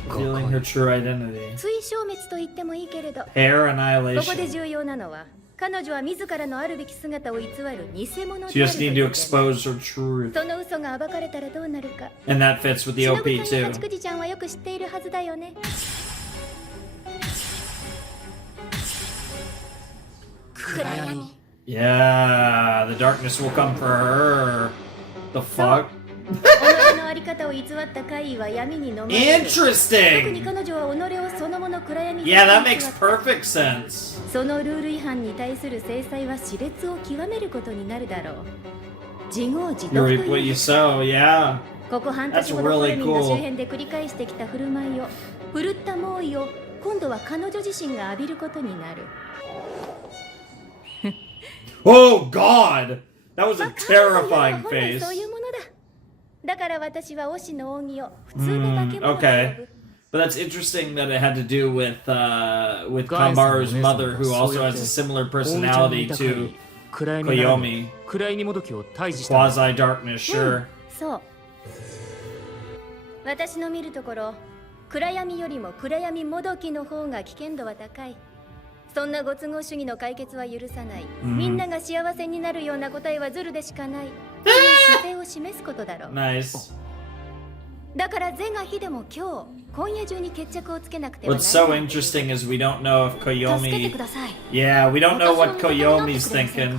Revealing her true identity. 追消滅と言ってもいいけれど、 Hair ここで annihilation. 重要なのは彼女は自らのあるべき姿を偽る偽物である She という just 点 need to expose her truth. その嘘が暴かれたらどうなるか。 And that fits with the 忍 OP さんや too. 八九時ちゃんはよく知っているはずだよね。 Yeah, the darkness will come for her. The fuck? 己のあり方を偽った怪異は闇に飲まれる。特に Interesting! 彼女は己をそのもの暗闇に Yeah, that makes 偽った perfect sense. そのルール違反に対する制裁は熾烈を極めることになるだろう。自業自 You 得 reap と what い you う sow, yeah. ここ半年 That's ほどコ really ルミンの cool. 周辺で繰り返してきた振る舞いを振るった猛威を今度は彼女自身が浴びることになる。 Oh god! That was ま a あ彼女は terrifying 本来 face. そういうものだ。だから私はオシの扇を普通で化け物と呼ぶ。 Okay. But that's interesting that it had to do with Guys, Kambaru's and mother, who so also has a similar personality to 暗闇ならぬ Koyomi. 暗闇もどきを退治したの。 Quasi darkness, sure. そう私の見るところ暗闇よりも暗闇もどきの方が危険度は高い。そんなご都合主義の解決は許さない、みんなが幸せになるような答えはズルでしかないという姿勢を示すことだろう。 Nice. だから是が非でも今夜中に決着をつけなくてはな What's ら so ない。 interesting is we don't know if 助けてく Koyomi. ださい。 Yeah, we don't know 私 what の味方になって Koyomi's くれません thinking.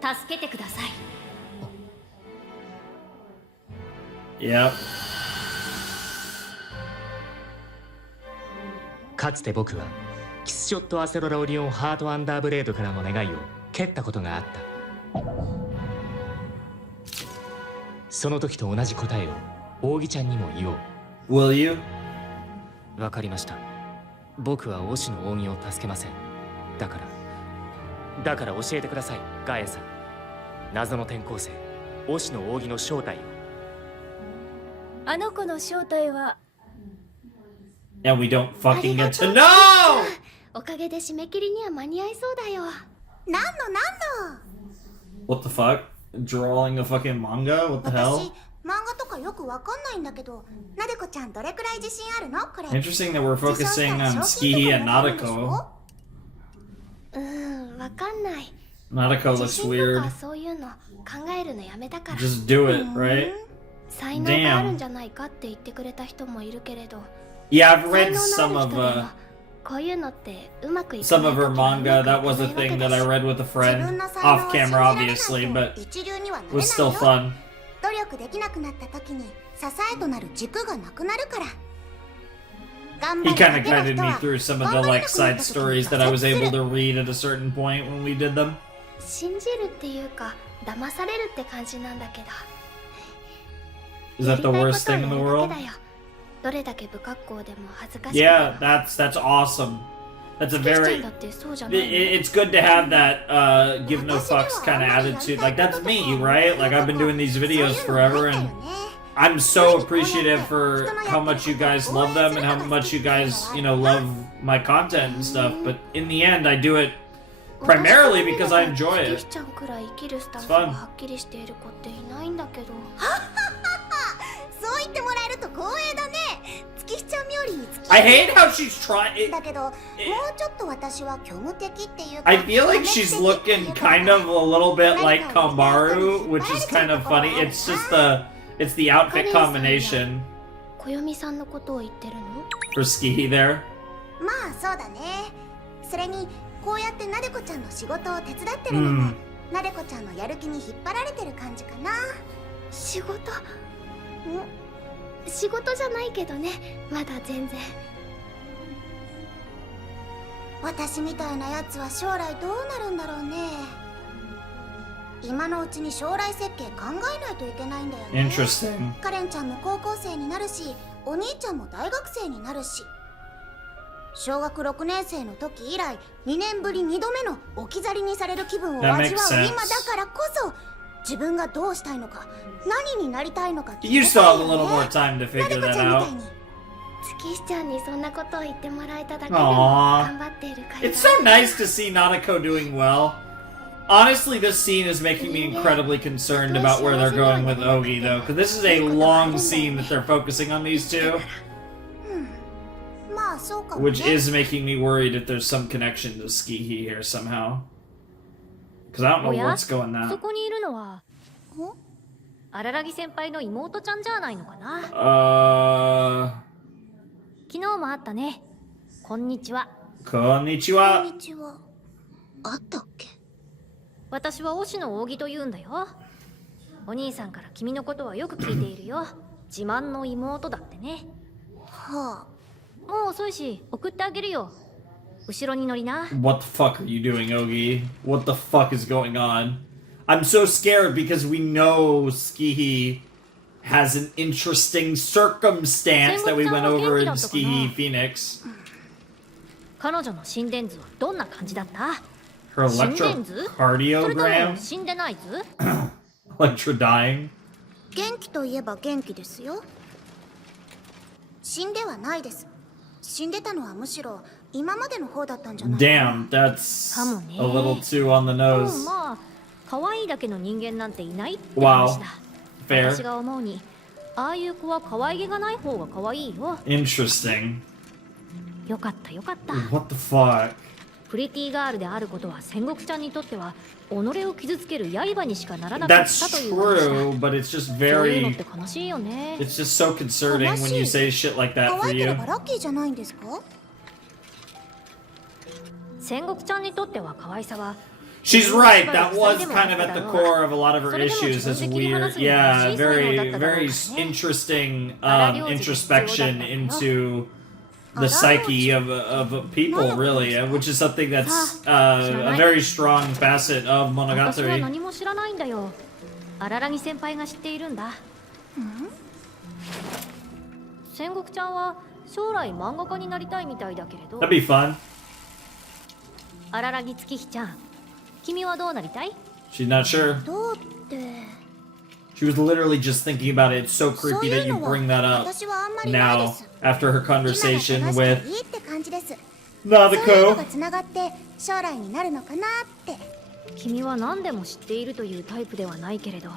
か？助けてください。 Yep. かつて僕はキスショットアセロラオリオンハートアンダーブレードからの願いを蹴ったことがあった。その時と同じ答えを扇ちゃんにも言おう。 Will you? わかりました。僕は推しの扇を助けません。だから教えてください、ガエンさん。謎の転校生推しの扇の正体を。あの子の正体は And we don't fucking get to know! おかげで締め切りには間に合いそうだよ。なんの What the fuck? Drawing a fucking manga? What the 私 hell? 漫画とかよくわかんないんだけど、なでこちゃんどれくらい自信あるの？これ Interesting that we're focusing on Tsukiji and Nadeko. わかんない。 Nadeko 自 looks 信と weird. かそういうの考えるのやめたから。 Just do it, right? 才能があるんじゃないかって言ってくれた人もいるけれど。 Yeah, I've 才 read 能 some のあ of る人でもこういうのってうまくいか some ない of her 時は manga. う That ま was く a いかない thing わ that け I だし read with a 自 friend 分の才能 off を信じ camera, られなく obviously, ても but 一流にはな it れ was ない still よ。 fun. 努力できなくなった時に支えとなる軸がなくなるから。頑 He 張るだ kind of けの guided 人 me は through some of 頑 the 張れ like なくなっ side た時 stories に that I was 挫折 able する to read at a certain point when we did them. 信じるっていうか騙されるって感じなんだけど。 Is that the worst thing in the world? どれだけ不格好でも恥ずかしく Yeah, that's awesome. That's a 月ちゃ very んだってそうじゃないの？ it's good to have that give no fucks kind of attitude. Like that's me, right? Like I've been doing these videos forever and I'm so appreciative for how much you guys love them and how much you guys, you know, love my content and stuff. But in the end, I do it primarily because I enjoy 月 it. ちゃんくらい生きるスタンス It's が fun. はっきりしている子っていないんだけど。そう言ってもらえると光栄だね。月日ちゃん冥利につき I hate how she's trying. だけど、もうちょっと私は虚無的っていうか I feel like she's looking kind of a little bit like Kambaru, which is kind of funny. It's just it's the outfit combination 小読さんのことを言ってるの？ for Skihi there. まあそうだね。それにこうやってなでこちゃんの仕事を手伝ってるのも、なでこちゃんのやる気に引っ張られてる感じかな。仕事仕事じゃないけどね、まだ全然。私みたいなやつは将来どうなるんだろうね。今のうちに将来設計考えないといけないんだよね。 Interesting. カレンちゃんも高校生になるし、お兄ちゃんも大学生になるし、小学6年生の時以来2年ぶり2度目の置き去りにされる気分を That 味 makes わう sense. 今だからこそ、自分がどうしたいのか、何になりたいのか決 You め still たい have a よ little more ね。 time to なで figure こ that ちゃんみたい out. に。月ちゃんにそんなことを言ってもらえただけでも Aww. 頑張っている会 It's so nice to see Nanako doing well. Honestly, this scene is making me incredibly concerned about where they're going with Ogi, though, because this is a long scene that they're focusing on these two, まあそうかも which ね。 is making me worried if there's some connection to Skihi here somehow. Because I don't know おや what's going そ on. こにいるのは荒木先輩の妹ちゃんじゃないのかな。昨日もあったね。こんにちは。こん Konnichiwa. にちは。あったっけ？私は推しの扇と言うんだよ。お兄さんから君のことはよく聞いているよ。自慢の妹だってね。はあ。もう遅いし送ってあげるよ。後ろに乗りな。 What the fuck are you doing, Ogi? What the fuck is going on? I'm so scared because we know Skihi has an interesting circumstance that we went over in Skihi Phoenix. 彼女の心電図はどんな感じだった？ Her 心電図？それとも electrocardiogram? 死んでない図？ Electro dying? 元気といえば元気ですよ。死んではないです。死んでたのはむしろ今までの方だったんじゃないかな。 Damn, that's かもね。 a little too on the うん、 nose. まあ可愛いだけの人間なんていないって Wow. 話だ。 Fair. 私が思うにああいう子は可愛げがない方が可愛いよ。 Interesting. よかったよかった。 What the fuck? プリティガールであることは戦国ちゃんにとっては己を傷つける刃にしかならなかっ That's たという話だ。 true, but it's just そういうのっ very. て悲しいよね。 It's just so concerning when you say shit like that 可 for 愛けれ you. ばラッキーじゃないんですか？戦国ちゃんにとっては可愛さは She's right. That was kind of at the core of a lot of her issues. Is weird, yeah, very interesting introspection into the psyche of people, really, which is something that's a very strong facet of 私は Monogatari. 何も知らないんだよ。荒木先輩が知っているんだ。戦国ちゃんは将来漫画家になりたいみたいだけれど、 That'd be fun. 荒木月日ちゃん、君はどうなりたい？ She's not sure. どうって She was literally just thinking about it. It's so そう creepy い that う you のは bring that up 私はあんまりないで now す。 after her 今が conversation 正し with くていいって感じです。そういうの Nadeko. がつながって将来になるのかなって。君は何でも知っているというタイプではないけれど、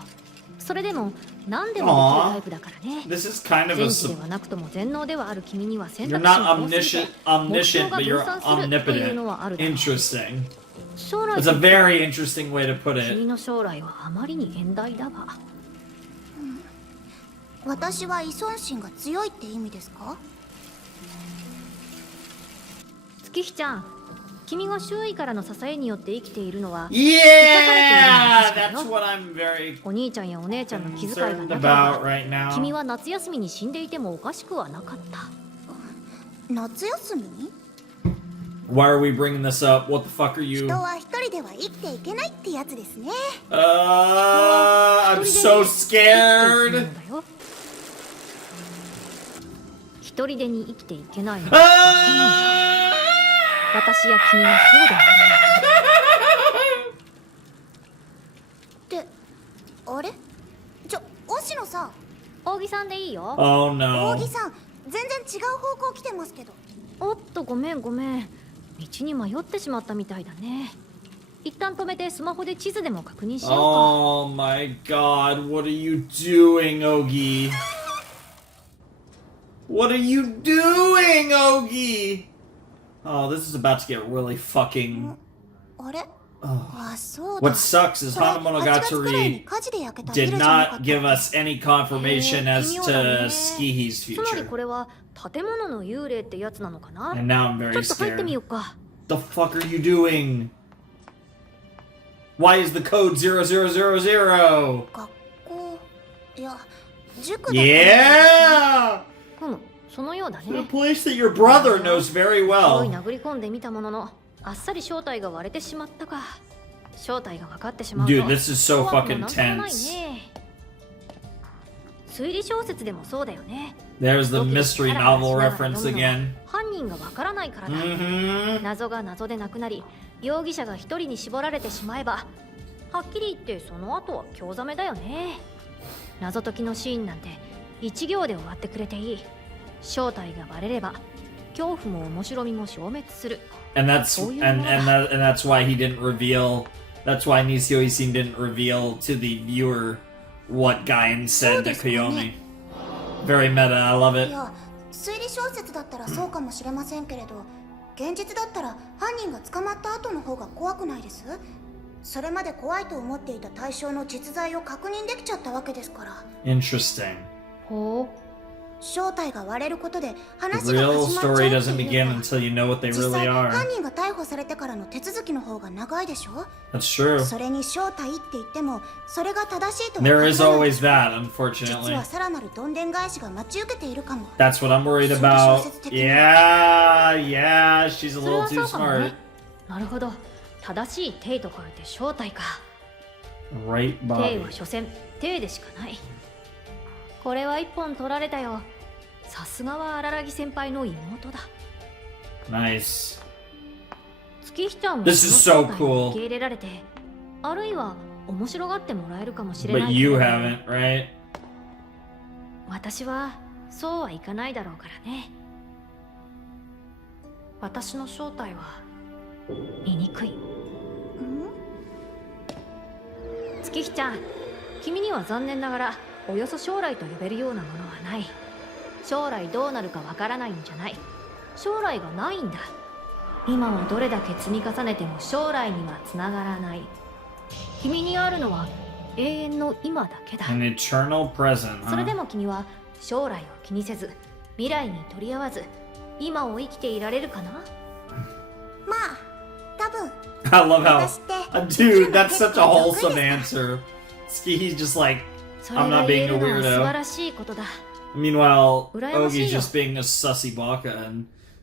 それでも何でもできるタイプだからね。 This is kind of a 全知ではなくとも全能ではある君には選 You're 択肢 not が多すぎて omniscient, 目標 omniscient, が but 分 you're 散するというのはある omnipotent. だろう。 Interesting. 将来 It's a very interesting way to put 君 it. の将来はあまりに遠大だわ。私は依存心が強いって意味ですか？月日ちゃん、君が周囲からの支えによって生きているのは Yeah, that's what I'm very お兄ちゃんやお姉ちゃんの気遣いが concerned なければ about right now. 君は夏休みに死んでいてもおかしくはなかった。夏休み？ Why are we bringing this up? What the fuck are you? 人は一人では生きていけないってやつですね。I'm so scared. 一人でに生きていけないの。 Ah! 私や君がそうではない。ってあれ？押野さん。大木さんでいいよ。 Oh 大 no. 木さん、全然違う方向来てますけど。おっと、ごめん。道に迷ってしまったみたいだね。一旦止めてスマホで地図でも確認しようか。 Oh my god, what are you doing, Ogi? What are you doing, Ogi? Oh, this is about to get really fucking... あれ？ Oh. あ、そうだ。 What sucks is これ8月くらいに Hanamonogatari 火事で焼けたビル did じゃなか not った。 give us any confirmation as 微妙だね。 to Skihi's つまり future. これは建物の幽霊ってやつなのかな。 And now I'm ちょ very っと入ってみ scared. ようか。 The fuck are you doing? Why is the code 0000? 学校、いや、塾だった。Yeah! そのようだ The ね。 place that your brother knows very すごい well. 殴り込んでみたものの、あっさり正体が割れてしまったか。正体が分かってしまうと Dude, this is so 怖くも fucking なんともない tense. ね。推理小説でもそうだよね。 There's the ドキドキ mystery ハラハラ novel しながら reference 読むのは again. 犯人が分からないからだ。 Mm-hmm. 謎が謎でなくなり、容疑者が一人に絞られてしまえば、はっきり言ってその後は興ざめだよね。謎解きのシーンなんて一行で終わってくれていい。正体がバレれば恐怖も面白みも消滅する。 And that's why he didn't reveal. That's why Nisio Isin didn't reveal to the viewer what Gaien said to Koyomi. Very meta. I love い it. や、推理小説だったらそうかもしれませんけれど、現実だったら犯人が捕まった後の方が怖くないです？それまで怖いと思っていた対象の実在を確認できちゃったわけですから。 Interesting. ほ正体が割れることで The 話が real 始まっちゃう story って doesn't いう begin のは、 until you know what they 実 really 際 are. 犯人が逮捕されてからの手続きの方が長いでしょ。 That's true. それに正体って言ってもそれが正しいとは There 限 is らない。 always that, 実 unfortunately. はさらなるどんでん返しが待ち受けているかも。 That's what I'm worried about. Yeah, she's a う。それ little は too そうかも smart. ね。なるほど。正しい体と書いて正体か。 Right 体 body. は所詮体でしかない。これは一本取られたよ。さすがは荒木先輩の妹だ。 Nice. 月日ちゃんは This is そ so の正体を cool. 受け入れられて、あるいは面白がってもらえるかもしれな But い。 you haven't, right? 私はそうはいかないだろうからね。私の正体は醜い。月日ちゃん、君には残念ながらおよそ将来と呼べるようなものはない。将来どうなるかわからないんじゃない。将来がないんだ。今をどれだけ積み重ねても将来にはつながらない。君にあるのは永遠の今だけだ。 An eternal present, それで huh? も君は将来を気にせず、未来に取り合わず、今を生きていられるかな？まあ、多分 I love how, 私って dude, that's such a wholesome answer. Ski's just like, それ I'm が not 言え being a るのは素晴 weirdo. らしいことだ。 Meanwhile, Urayamashi Ogi's yo. just being a sussy baka,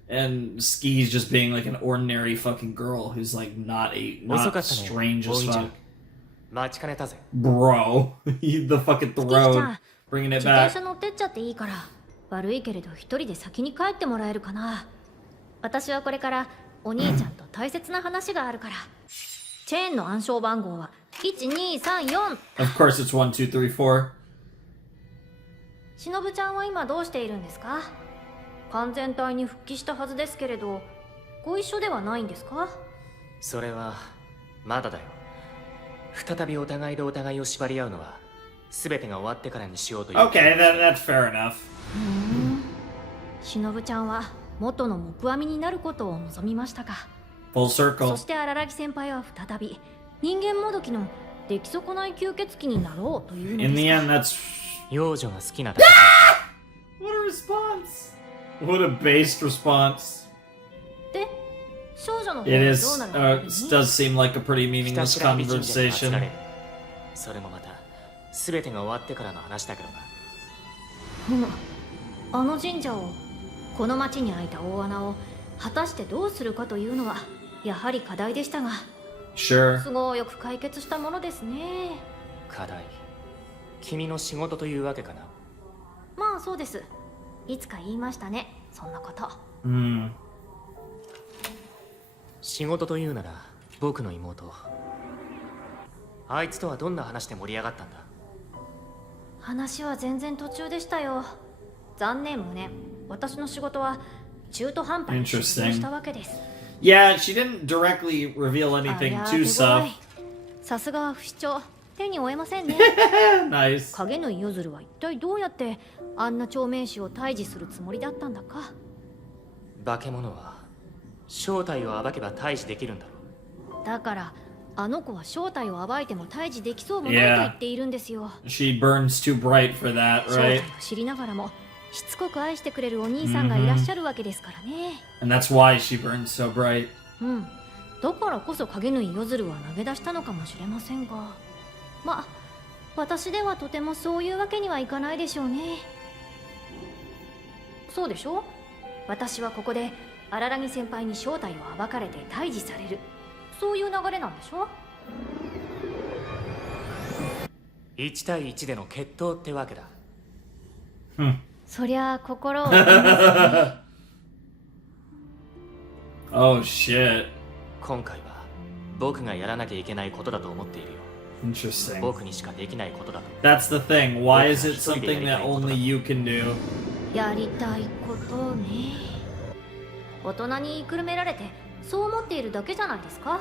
and Ski's just being like an ordinary fucking girl who's like not遅かったね。 strange as 大井 fuck. 待ちかねたぜ。 Bro, the fucking 月日ち throne, ゃん、 bringing it 自転 back. 車乗ってっちゃっていいから、悪いけれど一人で先に帰ってもらえるかな。私はこれからお兄ちゃんと大切な話があるから。チェーンの暗証番号は1234 Of course it's 1, 2, 3, 4. しのぶちゃんは今どうしているんですか？完全体に復帰したはずですけれど、ご一緒ではないんですか？それはまだだよ。再びお互いでお互いを縛り合うのは全てが終わってからにしようという。 Okay, that's fair enough. しのぶちゃんは元の木阿弥になることを望みましたか。 Full そ circle. して荒木先輩は再び人間もどきの出来損ない吸血鬼になろうというの In the です end, か。 that's... 幼女が好きなだけ。 What a response! What a based response. で、少女の方 It はど is, うなるわけ it です does ね。 seem like a pretty ひた meaningless すら美神社に祀られ conversation. る。それもまた全てが終わってからの話だけどな。あの神社を、この町に開いた大穴を果たしてどうするかというのはやはり課題でしたが、 Sure. 都合よく解決したものですね。課題。君の仕事というわけかな。まあそうです。いつか言いましたね、そんなこと。 Hmm. 仕事というなら僕の妹。あいつとはどんな話で盛り上がったんだ？話は全然途中でしたよ。残念無念。私の仕事は中途半端に失踪したわけです。 Yeah, she didn't directly reveal あり anything ゃ to 手強 Suf. い。さすが不死鳥、手に負えませんね。 Nice. 影の夜鶴は一体どうやってあんな長命種を退治するつもりだったんだか。化け物は正体を暴けば退治できるんだろう。だからあの子は正体を暴いても退治できそうもないと言っているんですよ。 She burns too bright for that, 正体 right? を知りながらもしつこく愛してくれるお兄さんがいらっしゃるわけですからね。 And that's why she burns so bright. うん。だからこそ影縫い夜鶴は投げ出したのかもしれませんが、まあ私ではとてもそういうわけにはいかないでしょうね。そうでしょ？私はここで荒木先輩に正体を暴かれて退治される、そういう流れなんでしょ1対1での決闘ってわけだ。そりゃあ心を痛めますね。 Oh shit. 今回は僕がやらなきゃいけないことだと思っているよ。 Interesting. 僕にしかできないことだと。 That's the thing. Why is it something that only you can do? やりたいことね。大人に言いくるめられてそう思っているだけじゃないですか。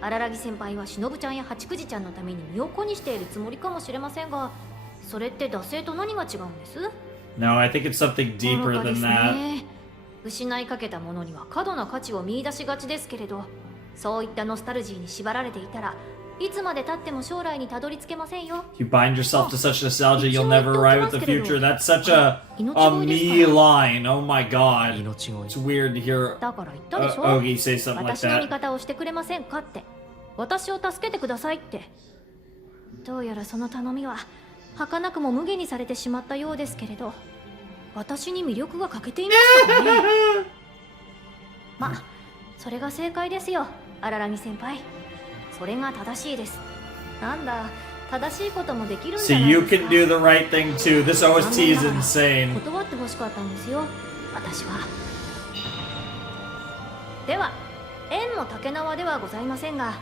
荒木先輩は忍ちゃんや八九時ちゃんのために身を粉にしているつもりかもしれませんが、それって惰性と何が違うんです？ No, I think it's something 愚 deeper かで than す that. ね。失いかけたものには過度な価値を見出しがちですけれど、そういったノスタルジーに縛られていたらいつまで経っても将来にたどり着けませんよ。 You bind yourself to such nostalgia, you'll never arrive at the future. That's such a me line. Oh my god. 命乞 It's い。 weird to hear だから言ったでしょ。 Ogie say something like 私の味 that. 方をしてくれませんかって、私を助けてくださいって。どうやらその頼みは儚くも無下にされてしまったようですけれど、私に魅力が欠けていましたかね。まあそれが正解ですよ、荒木先輩。それが正しいです。なんだ、正しいこともできるんじ So ゃない you ですか。 can do the right thing too. This 残 OST 念 is ながら insane. 断ってほしかったんですよ、私は。では縁も竹縄ではございませんが、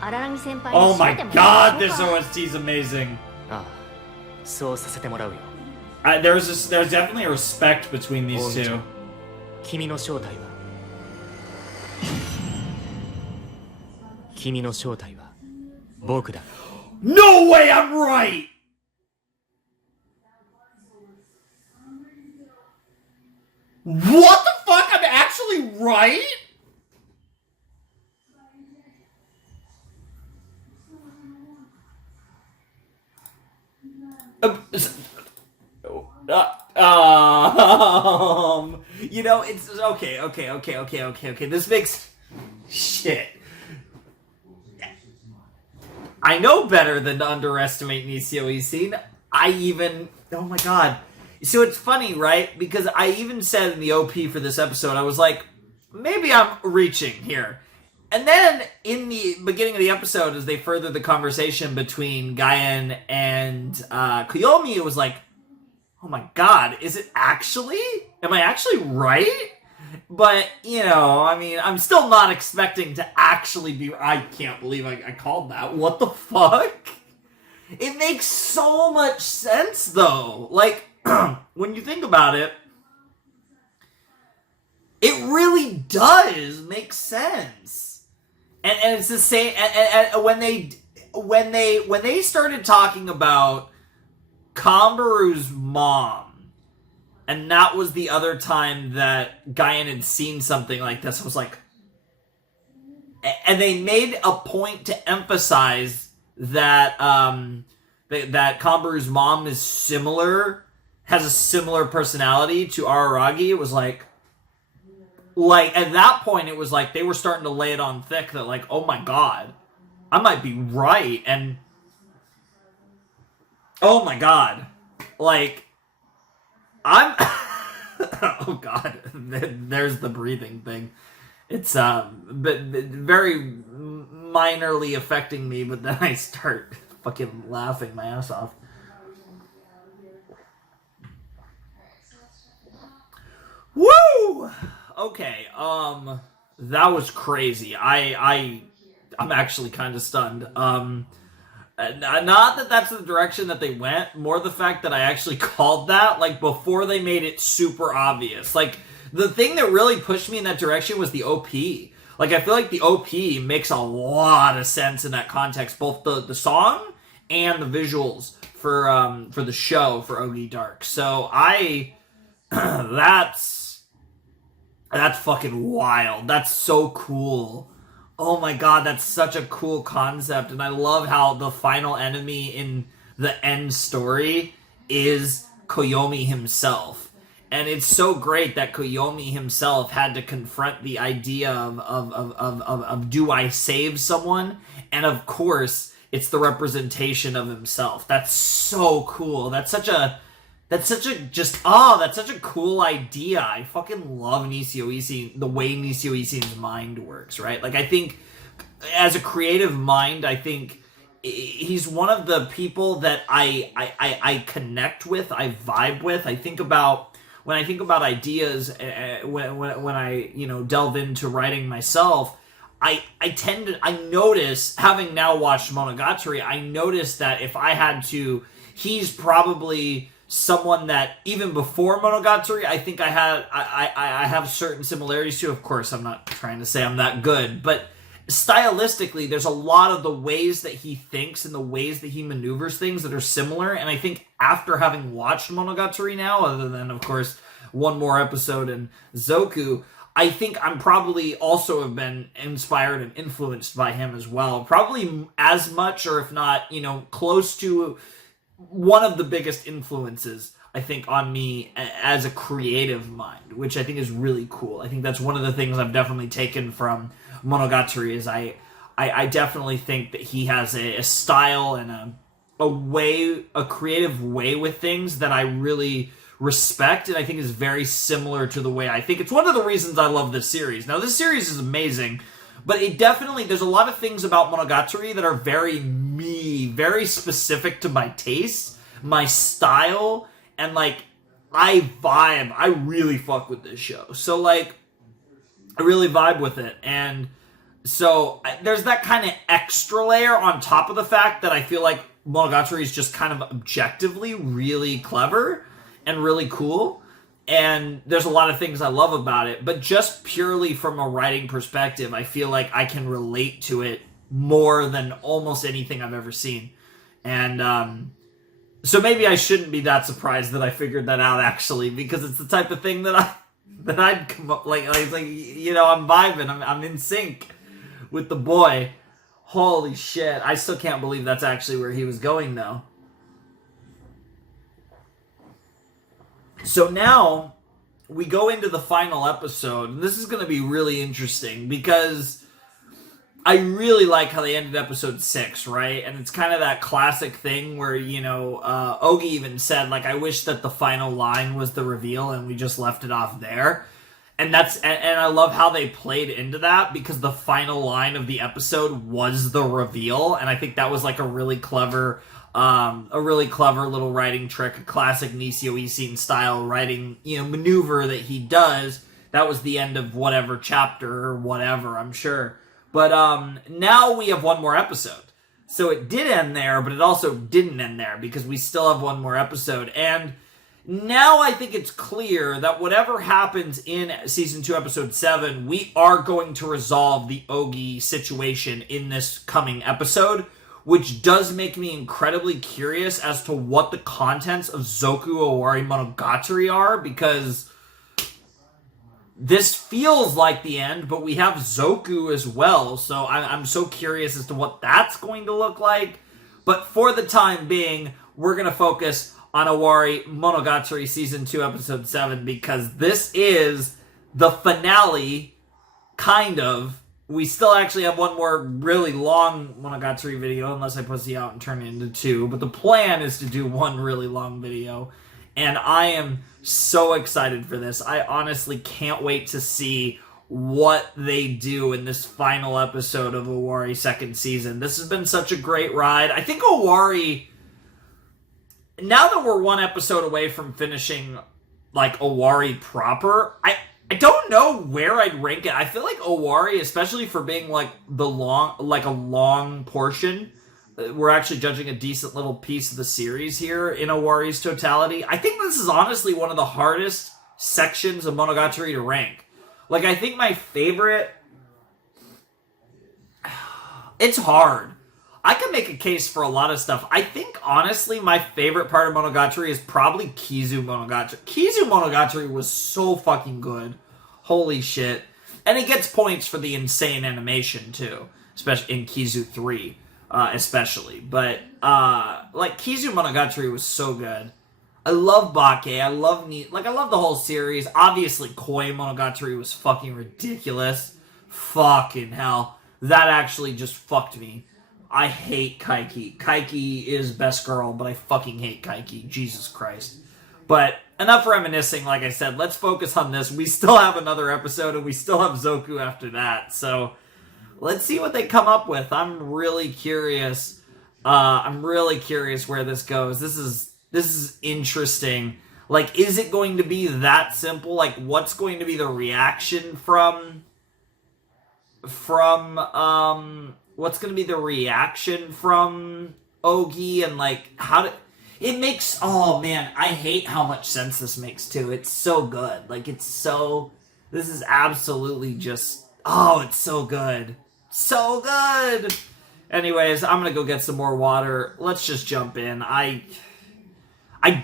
荒木先輩に Oh 締 my めてもらい god, ましょ this うか。 OST is amazing. ああ、そうさせてもらうよ。 There's definitely a respect between these 大木ちゃ two. ん、君の正体は君の正体は僕だ。 No way, I'm right. What the fuck? I'm actually right? You know, it's okay. This makes shit. I know better than to underestimate Nisio Isin. Oh my god. So it's funny, right? Because I even said in the OP for this episode, I was like, maybe I'm reaching here. And then in the beginning of the episode, as they furthered the conversation between Gaien and Koyomi, it was like, oh my god, is it actually? Am I actually right? But, you know, I mean, I'm still not expecting to actually be... I can't believe I called that. What the fuck? It makes so much sense, though. Like, when you think about it, it really does make sense. And it's the same... And when they started talking about Kambaru's mom, and that was the other time that Guyan had seen something like this, I was like... And they made a point to emphasize that that Kambaru's mom is similar, has a similar personality to Araragi. It was like at that point, it was like they were starting to lay it on thick that, like, oh my god, I might be right, and oh my god, like, I'm oh god, there's the breathing thing. It's but very minorly affecting me, but then I start fucking laughing my ass off. Woo! Okay, that was crazy. I'm actually kind of stunned. Not that that's the direction that they went, more the fact that I actually called that, like, before they made it super obvious. Like, the thing that really pushed me in that direction was the OP. Like, I feel like the OP makes a lot of sense in that context, both the song and the visuals for the show, for Ogi Dark. So that's fucking wild. That's so cool. Oh my god, that's such a cool concept, and I love how the final enemy in the end story is Koyomi himself. And it's so great that Koyomi himself had to confront the idea of do I save someone? And of course, it's the representation of himself. That's so cool. That's such a cool idea. I fucking love Nisio Isin, the way Nisio Isin's mind works, right? Like, I think, as a creative mind, I think he's one of the people that I connect with, I vibe with. When I think about ideas, when I, you know, delve into writing myself, I notice, having now watched Monogatari, I notice that if I had to, he's probably someone that even before Monogatari, I think I have certain similarities to. Of course, I'm not trying to say I'm that good, but stylistically, there's a lot of the ways that he thinks and the ways that he maneuvers things that are similar. And I think after having watched Monogatari now, other than, of course, one more episode in Zoku, I think I'm probably also have been inspired and influenced by him as well. Probably as much, or if not, you know, close to one of the biggest influences, I think, on me as a creative mind, which I think is really cool. I think that's one of the things I've definitely taken from Monogatari, is I definitely think that he has a style and a creative way with things that I really respect, and I think is very similar to the way I think. It's one of the reasons I love this series. Now, this series is amazing, but it definitely, there's a lot of things about Monogatari that are very me, very specific to my taste, my style, and, like, I really fuck with this show. So, like, I really vibe with it, and so there's that kind of extra layer on top of the fact that I feel like Monogatari is just kind of objectively really clever and really cool, and there's a lot of things I love about it, but just purely from a writing perspective, I feel like I can relate to it more than almost anything I've ever seen. And so maybe I shouldn't be that surprised that I figured that out, actually, because it's the type of thing that I'd come up like you know, I'm vibing, I'm in sync with the boy. Holy shit, I still can't believe that's actually where he was going, though. So now we go into the final episode, and this is going to be really interesting because I really like how they ended episode 6, right? And it's kind of that classic thing where, you know, Ogi even said, like, I wish that the final line was the reveal and we just left it off there. And and I love how they played into that, because the final line of the episode was the reveal, and I think that was like a really clever little writing trick, a classic Nisio Isin style writing, you know, maneuver that he does that was the end of whatever chapter or whatever, I'm sure. But now we have one more episode. So it did end there, but it also didn't end there because we still have one more episode. And now I think it's clear that whatever happens in Season 2, Episode 7, we are going to resolve the Ogi situation in this coming episode, which does make me incredibly curious as to what the contents of Zoku Owari Monogatari are, because this feels like the end, but we have Zoku as well, so I'm so curious as to what that's going to look like. But for the time being, we're going to focus on Owari Monogatari Season 2, Episode 7, because this is the finale, kind of. We still actually have one more really long Monogatari video, unless I pussy out and turn it into 2, but the plan is to do one really long video, and I am so excited for this. I honestly can't wait to see what they do in this final episode of Owari second season. This has been such a great ride. I think Owari, now that we're one episode away from finishing, like, Owari proper, I don't know where I'd rank it. I feel like Owari, especially for being, like, a long portion, we're actually judging a decent little piece of the series here in Owari's totality. I think this is honestly one of the hardest sections of Monogatari to rank. Like, I think my favorite... It's hard. I can make a case for a lot of stuff. I think, honestly, my favorite part of Monogatari is probably Kizu Monogatari. Kizu Monogatari was so fucking good. Holy shit. And it gets points for the insane animation, too. Especially in Kizu 3, especially. But, like, Kizu Monogatari was so good. I love Bake. I love the whole series. Obviously, Koi Monogatari was fucking ridiculous. Fucking hell. That actually just fucked me. I hate Kaiki. Kaiki is best girl, but I fucking hate Kaiki. Jesus Christ. But enough reminiscing, like I said. Let's focus on this. We still have another episode, and we still have Zoku after that. So, let's see what they come up with. I'm really curious. I'm really curious where this goes. This is interesting. Like, is it going to be that simple? Like, what's going to be the reaction from what's going to be the reaction from Ogi, and, like, it makes, oh man, I hate how much sense this makes too. It's so good. Like, this is absolutely just, oh, it's so good. So good! Anyways, I'm gonna go get some more water. Let's just jump in. I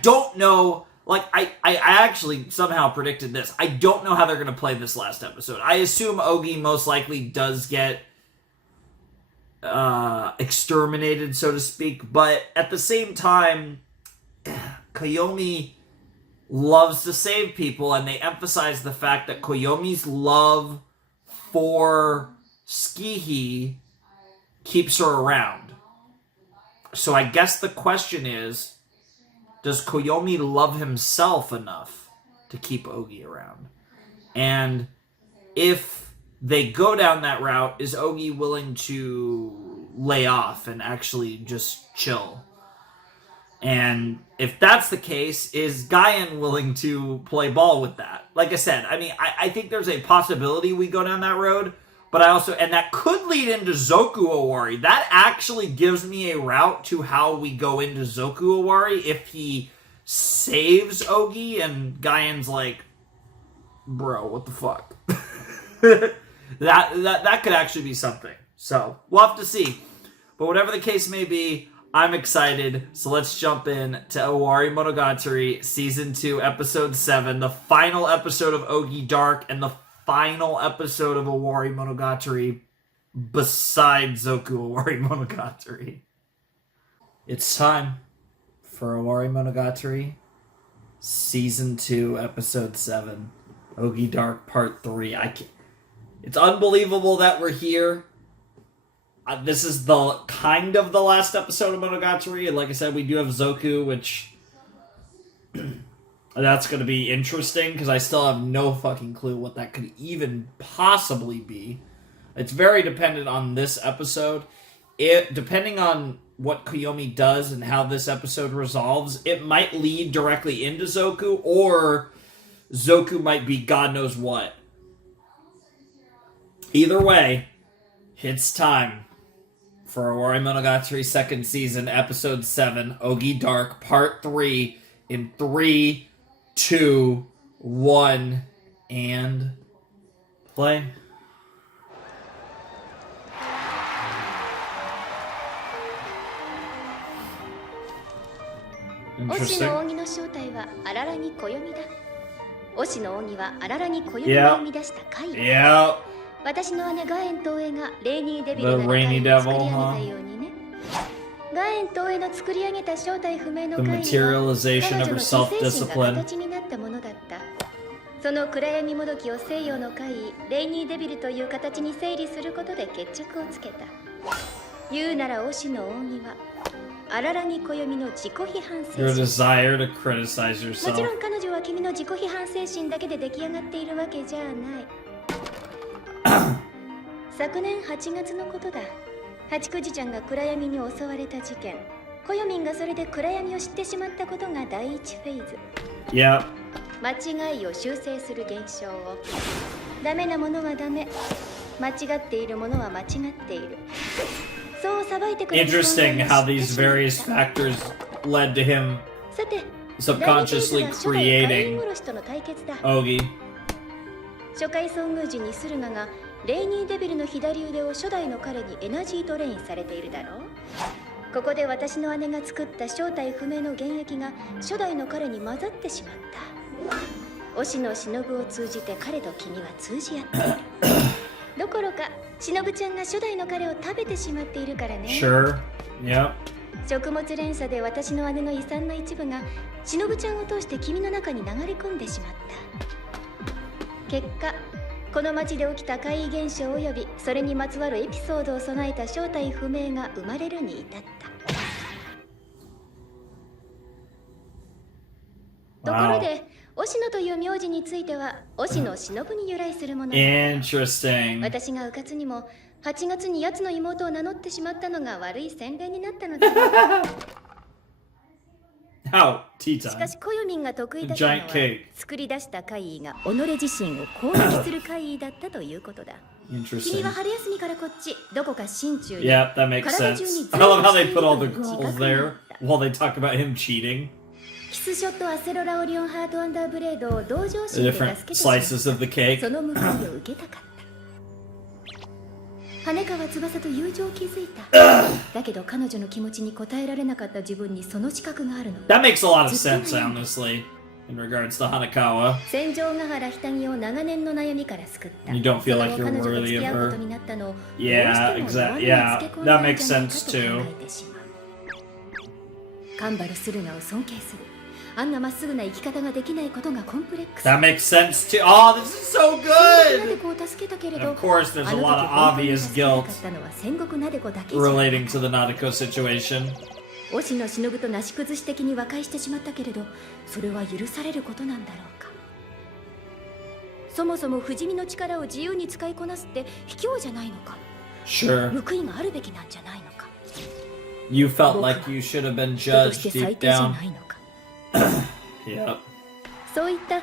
don't know, like, I actually somehow predicted this. I don't know how they're gonna play this last episode. I assume Ogi most likely does get exterminated, so to speak, but at the same time, Koyomi loves to save people, and they emphasize the fact that Koyomi's love for Tsukihi keeps her around. So I guess the question is, does Koyomi love himself enough to keep Ogi around? And if they go down that route, is Ogi willing to lay off and actually just chill? And if that's the case, is Guyan willing to play ball with that? Like I said, I mean, I think there's a possibility we go down that road, but I also, and that could lead into Zoku Owari. That actually gives me a route to how we go into Zoku Owari if he saves Ogi and Guyan's like, bro, what the fuck? That could actually be something. So, we'll have to see. But whatever the case may be, I'm excited. So let's jump in to Owari Monogatari Season 2, Episode 7, the final episode of Ogi Dark, and the final episode of Owari Monogatari besides Zoku Owari Monogatari. It's time for Owari Monogatari Season 2, Episode 7, Ogi Dark Part 3. It's unbelievable that we're here. This is the kind of the last episode of Monogatari, and like I said, we do have Zoku, which that's going to be interesting, because I still have no fucking clue what that could even possibly be. It's very dependent on this episode. Depending on what Koyomi does and how this episode resolves, it might lead directly into Zoku, or Zoku might be God knows what. Either way, it's time for Owari Monogatari second season, episode 7, Ogi Dark, part 3, in 3, 2, 1, and play. 推しの扇の正体は荒らぎ暦だ。推しの扇は荒らぎ暦が生み出した怪異。Yep. 私の姉ガエン東映がレイニーデビルな The 怪 Rainy 異を Devil, 作り上げたようにね。ガエン東映の作り上げた正体不明の The 怪異は materialization 彼 of 女 her の自制心が self-discipline. 形になったものだった。その暗闇もどきを西洋の怪異レイニーデビルという形に整理することで決着をつけた。言うなら推しの扇は荒らぎ暦の自己批判 Your 精神。 desire to criticize も yourself. ちろん彼女は君の自己批判精神だけで出来上がっているわけじゃない。昨年8月のことだ。八九時ちゃんが暗闇に襲われた事件。コヨミンがそれで暗闇を知ってしまったことが第一フェーズ。 Yep. 間違いを修正する現象を。ダメなものはダメ。間違っているものは間違っている。そう裁いてくれる。 Interesting how these various factors led to him さて、 subconsciously creating 殺しとの対決だ。 Ogi. 初回遭遇時にスルガがレイニーデビルの左腕を初代の彼にエナジートレインされているだろう。ここで私の姉が作った正体不明の原液が初代の彼に混ざってしまった。推しの忍を通じて彼と君は通じ合っている。どころか忍ちゃんが初代の彼を食べてしまっているからね。 Sure. Yep. 食物連鎖で私の姉の遺産の一部が忍ちゃんを通して君の中に流れ込んでしまった。結果この町で起きた怪異現象およびそれにまつわるエピソードを備えた正体不明が生まれるに至った。ところで押野という名字については押野忍に由来するものだ。 Interesting. 私がうかつにも8月に奴の妹を名乗ってしまったのが悪い洗礼になったのだ。 How? Tea しか time. しコヨミンが得意だったのは Giant cake. 作り出した怪異が己自身を攻撃する怪異だったということだ。君 Interesting. は春休みからこっちどこか心中に Yep, that makes 体中 sense. に I love how they 全 put all 部 the 自覚 girls があ there った while they talk about him cheating. キスショットアセロラオリオンハートアンダーブレードを同情 The 心で different 助けてしまった。 slices of the cake. その報いを受けたかった。羽川翼と友情を築いた。だけど彼女の気持ちに応えられなかった自分にその資格があるの。 That makes a lot of sense, honestly, in regards to Hanakawa. 戦場ヶ原下着を長年の悩みから救った。 You don't feel like その you're 後彼女と worthy 付き of 合うこと her. になったのを Yeah, どうしても exactly. 弱みに Yeah, つけ込ん that だん makes じゃないか sense と too. 考えてしまう。カンバルスルガを尊敬する。あんなまっすぐな生き方ができないことがコンプレックス。 That makes sense too. Oh, this is so なで good! こを助けたけれ And ど、 of course, there's あ a の時 lot of 本当に obvious 助けな guilt かったのは戦国なでこだけじゃない。 relating to the Nadeko situation. 押野忍となし崩し的に和解してしまったけれど、それは許されることなんだろうか。そもそも不死身の力を自由に使いこなすって卑怯じゃないのか。 Sure. 報いがあるべきなんじゃないのか。 You felt like you should have been 人として judged 最 deep 低じゃ down. ないのか。 Yep. そういった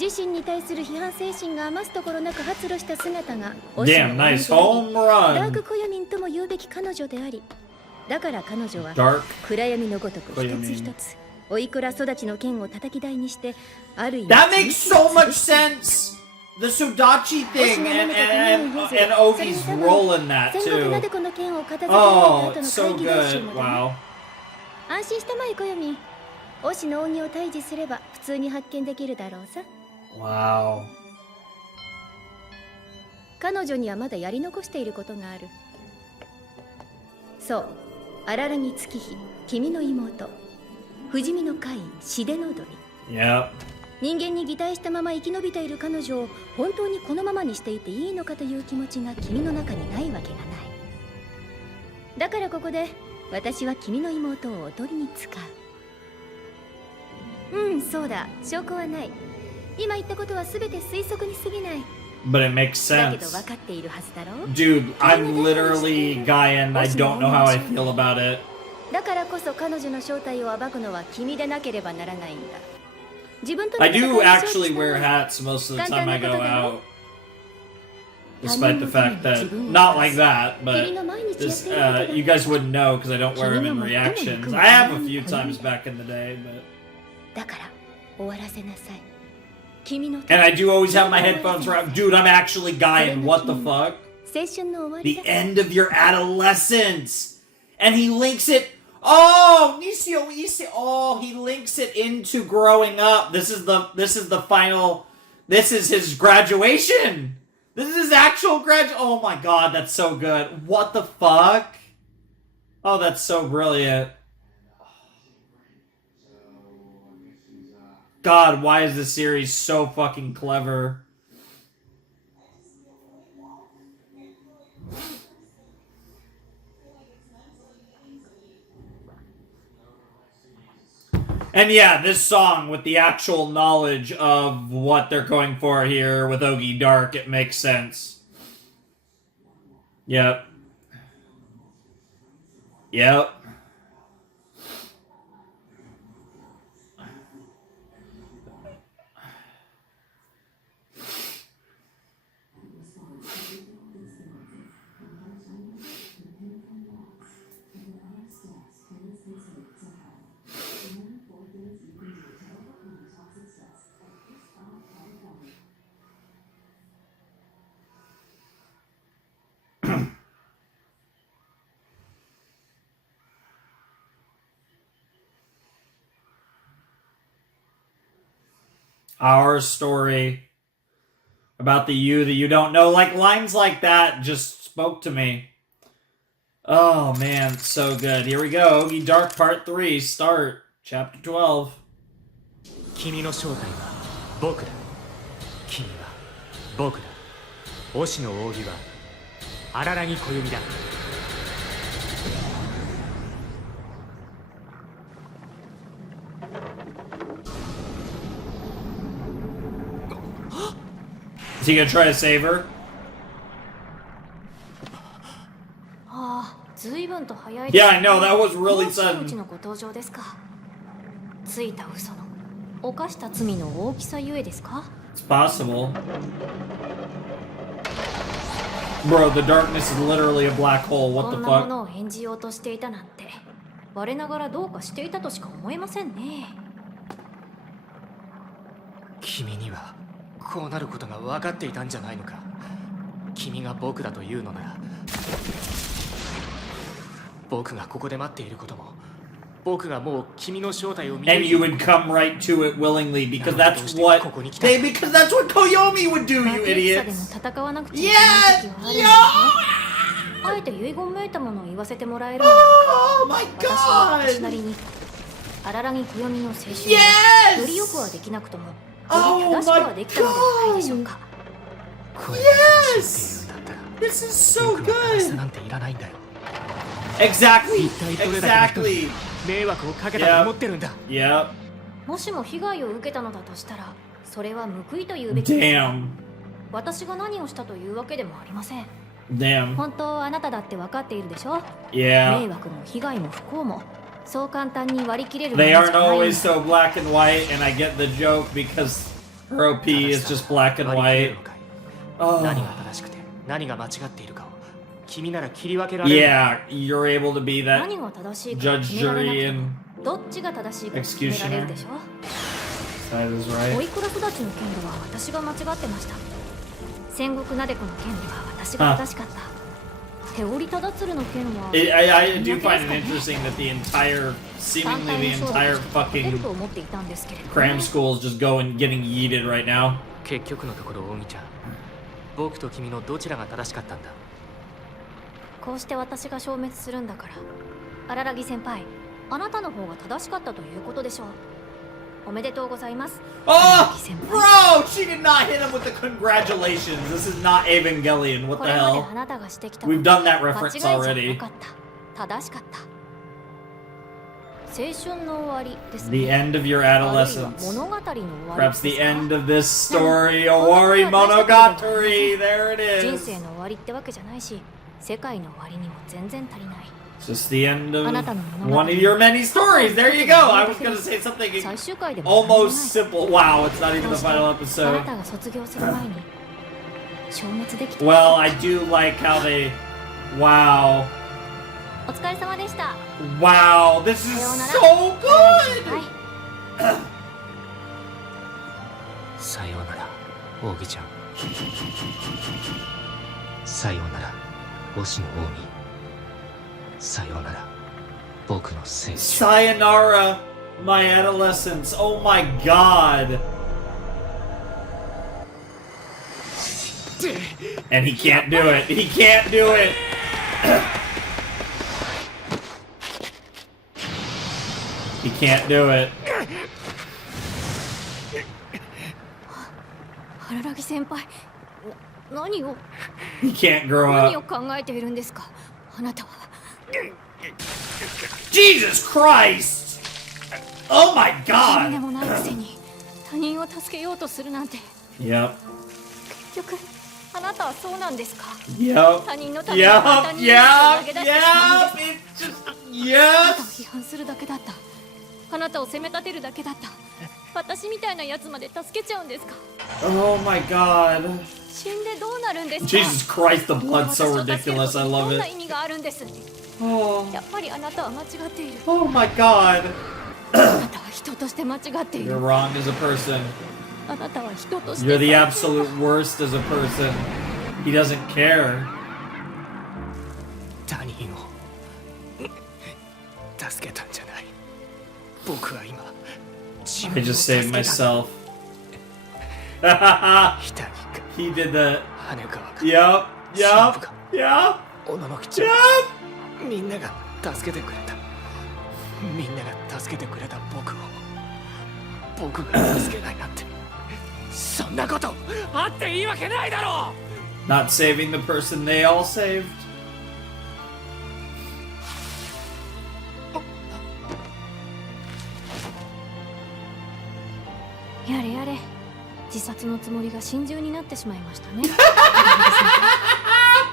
自身に対する批判精神が余すところなく発露した姿が Damn, nice home ダーク run. コヨミンとも言うべき彼女であり、だから彼女は Dark. 暗闇のごとくコヨミン一つ一つおいくら育ちの剣を叩き台にしてある意味 That makes so much sense. The Sudachi thing and Ogi's role in that 戦国なで too. この剣を片付けられた Oh, 後の so 会議練習 good. もだね。 Wow. 安心したまえコヨミン。推しの鬼を退治すれば普通に発見できるだろうさ。 Wow. 彼女にはまだやり残していることがある。そう、荒木月日、君の妹、不死身の怪異、シデノドリ。 Yep. 人間に擬態したまま生き延びている彼女を本当にこのままにしていていいのかという気持ちが君の中にないわけがない。だからここで私は君の妹をおとりに使う。そうだ、証拠はない。今言ったことは全て推測に過ぎない。 But it makes だけど sense. 分かっているはずだろう。 Dude, I'm literally Gaia and I don't know how I feel about it. だからこそ彼女の正体を暴くのは君でなければならないんだ。自分との I 戦い do を承知 actually した wear まま hats most of the time I go out. Despite the fact that, not like that, but this, you guys wouldn't know because I don't wear them in reactions. I have a few times back in the day, but... だから終わらせなさい。君の And I do always have my headphones around. Dude, I'm actually Gaian. What the fuck? 青春の終わり The だ。 end of your adolescence. And he links it. Oh, Nishio Ise. Oh, he links it into growing up. This is the final. This is his graduation. This is his actual Oh my god, that's so good. What the fuck? Oh, that's so brilliant. God, why is this series so fucking clever? And yeah, this song with the actual knowledge of what they're going for here with Ogi Dark, it makes sense. Yep. Yep. Our story about the you don't know. Like, lines like that just spoke to me. Oh, man, so good. Here we go. Ogi Dark Part 3, start. Chapter 12. 君の正体は僕だ。君は僕だ。推しの扇は荒らぎ小指だ。Is he gonna try to save her? ああ、随分と早い Yeah, I know, that was really もう真打 sudden. ちのご登場ですか。ついた嘘の犯した罪の大きさゆえですか。 It's possible. Bro, the darkness is literally a black hole. こ What ん the なも fuck? のを演じようとしていたなんて、我ながらどうかしていたとしか思えませんね。君にはこうなることが分かっていたんじゃないのか。君が僕だというのなら、僕がここで待っていることも、僕がもう君の正体を見 And you would come right to it willingly because that's what because that's what Koyomi would do, 負 you け戦でも idiots. 戦わなくちゃいけない時はあるんですね。あえて遺言めいたものを言わせてもらえるなら、 Oh my 私は私な god! りに荒らぎ暦の青春を Yes! よりよくはできなくとも、よ Oh り正しくはできたのではないでしょうか。これが正しいっていうんだったら、 This is so 僕は正しさ good. なんていらないんだよ。 Exactly. 一体どれだけの人 Exactly. に迷惑をかけたと思ってるんだ。 Yep. もしも被害を受けたのだとしたら、それは報いと言うべきです。 Damn. 私が何をしたというわけでもありません。 Damn. 本当あなただって分かっているでしょ。 Yeah. 迷惑も被害も不幸もそう簡単に割り切れるもの They じゃ aren't ないん always だ。 so black and white, and I get the joke because her OP is just black and 割り切れ white. るのかい。 Oh. 何が正しくて何が間違っているかを君なら切り分けられる。 Yeah, you're able to be that 何が正しいか judge, 決められなく jury, ても and どっちが正しいか決められるでしょ。 that is お right. いくら育ちの件では私が間違ってました。戦国なでこの件では私が正しかった。手織りただつるの件は I do find it interesting that the entire, seemingly the entire 勝てる fucking と思っていたんですけれどね。 cram school is just getting yeeted right now. 結局のところオギちゃん、僕と君のどちらが正しかったんだ。こうして私が消滅するんだから、荒らぎ先輩、あなたの方が正しかったということでしょう。おめでとうございます。 Oh, 荒木先輩 bro, she did not hit him with the congratulations. This is not Evangelion. What こ the れまで hell? あなたがしてきた We've done that 間違 reference いじゃな already. かった。正しかった。青春の終わりですね。 The end of your あるいは adolescence. 物語の終わり Perhaps です the か。 end of this story. Owari Monogatari. There it 人 is. 生の終わりってわけじゃないし、世界の終わりにも全然足りない。 It's just the end of あなたの物語 one of your many stories. There you go. I was gonna say something 最終回でも何もない almost simple. Wow, it's not even the final あな episode. たが卒業する前に消滅できた。 Well, I do like how they. Wow. お疲れ様でした。 Wow, this is さようなら。 so は good! い。さようなら扇ちゃん。さようなら星野扇。さようなら僕の青春。 Sayonara, my adolescence. Oh my god. And he can't do it. He can't do it. He can't do it. 荒木先輩、何を He can't grow 何を up. 考えているんですか。あなたは。 Jesus Christ! Oh my 死んで god! もないくせに他人を助けようとするなんて。 Yep. 結局あなたはそうなんですか。 Yep. 他人のために簡単 Yep. に命を投げ出 Yep. してしまうん Yep. です It's just あなたを yes. 批判するだけだった。あなたを責め立てるだけだった。私みたいなやつまで助けちゃうんですか。 Oh my god. 死んでどうなるんですか。 Jesus Christ, the blood's 私 so を助けるこ ridiculous. と I にど love んな it. 意味があるんです。 Oh. やっぱりあなたは間違っている。 Oh my god. あなたは人として間違ってい You're る。 wrong as a person. あなたは人として You're the absolute worst as a person. He doesn't care. 他人を助けたんじゃない。僕は今 I just saved myself. 額が He did that. 羽川が Yup. Yup. Yup. 小野の吉 Yup. みんなが助けてくれた。みんなが助けてくれた僕が助けないなんてそんなことあっていいわけないだろう。 Not saving the person they all saved. やれやれ、自殺のつもりが心中になってしまいましたね。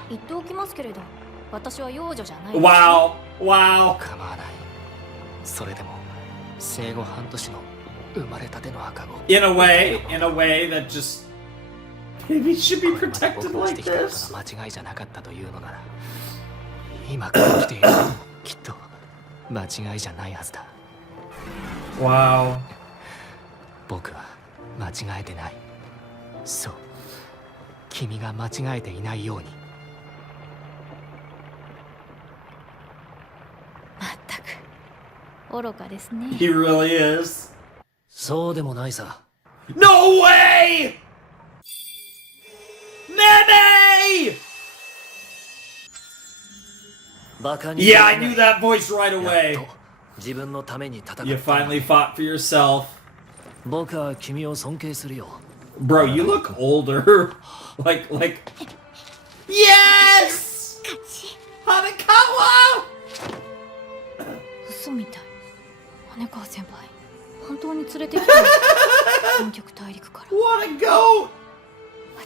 言っておきますけれど、私は幼女じゃない。 Wow. Wow. 構わない。それでも生後半年の生まれたての赤子。 In a way that just maybe should be これまで protected 僕をし like てきたこと this. が間違いじゃなかったというのなら、今こうしているのもきっと間違いじゃないはずだ。 Wow. 僕は間違えてない。そう、君が間違えていないように。まったく愚かですね。 He really is. そうでもないさ。 No way! Nene! バカに Yeah, I knew that voice right やっ away. と自分のために戦 You った。 finally fought for yourself. 僕は君を尊敬するよ。 Bro, you look older. like Yes! Hanekawa! 嘘みたい。羽川先輩、本当に連れてきたの。南極大陸から。 What a goat!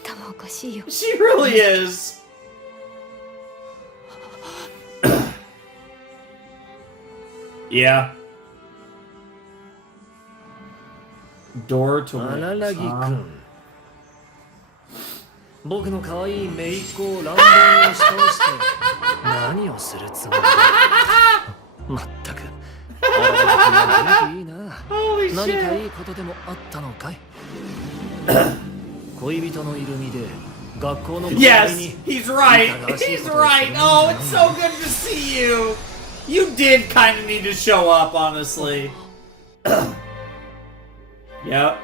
頭おかしいよ。 She really is. Yeah. Door to 荒木 Tom. 君、僕の可愛い姪っ子を乱暴に押し倒して何をするつもりだ。まったく荒木君は元気いいな。 Holy 何か shit. いいことでもあったのかい。恋人のいる身で学校の Yes, he's right. He's right. Oh, it's so good to see you. You did kind of need to show up, honestly. Yep.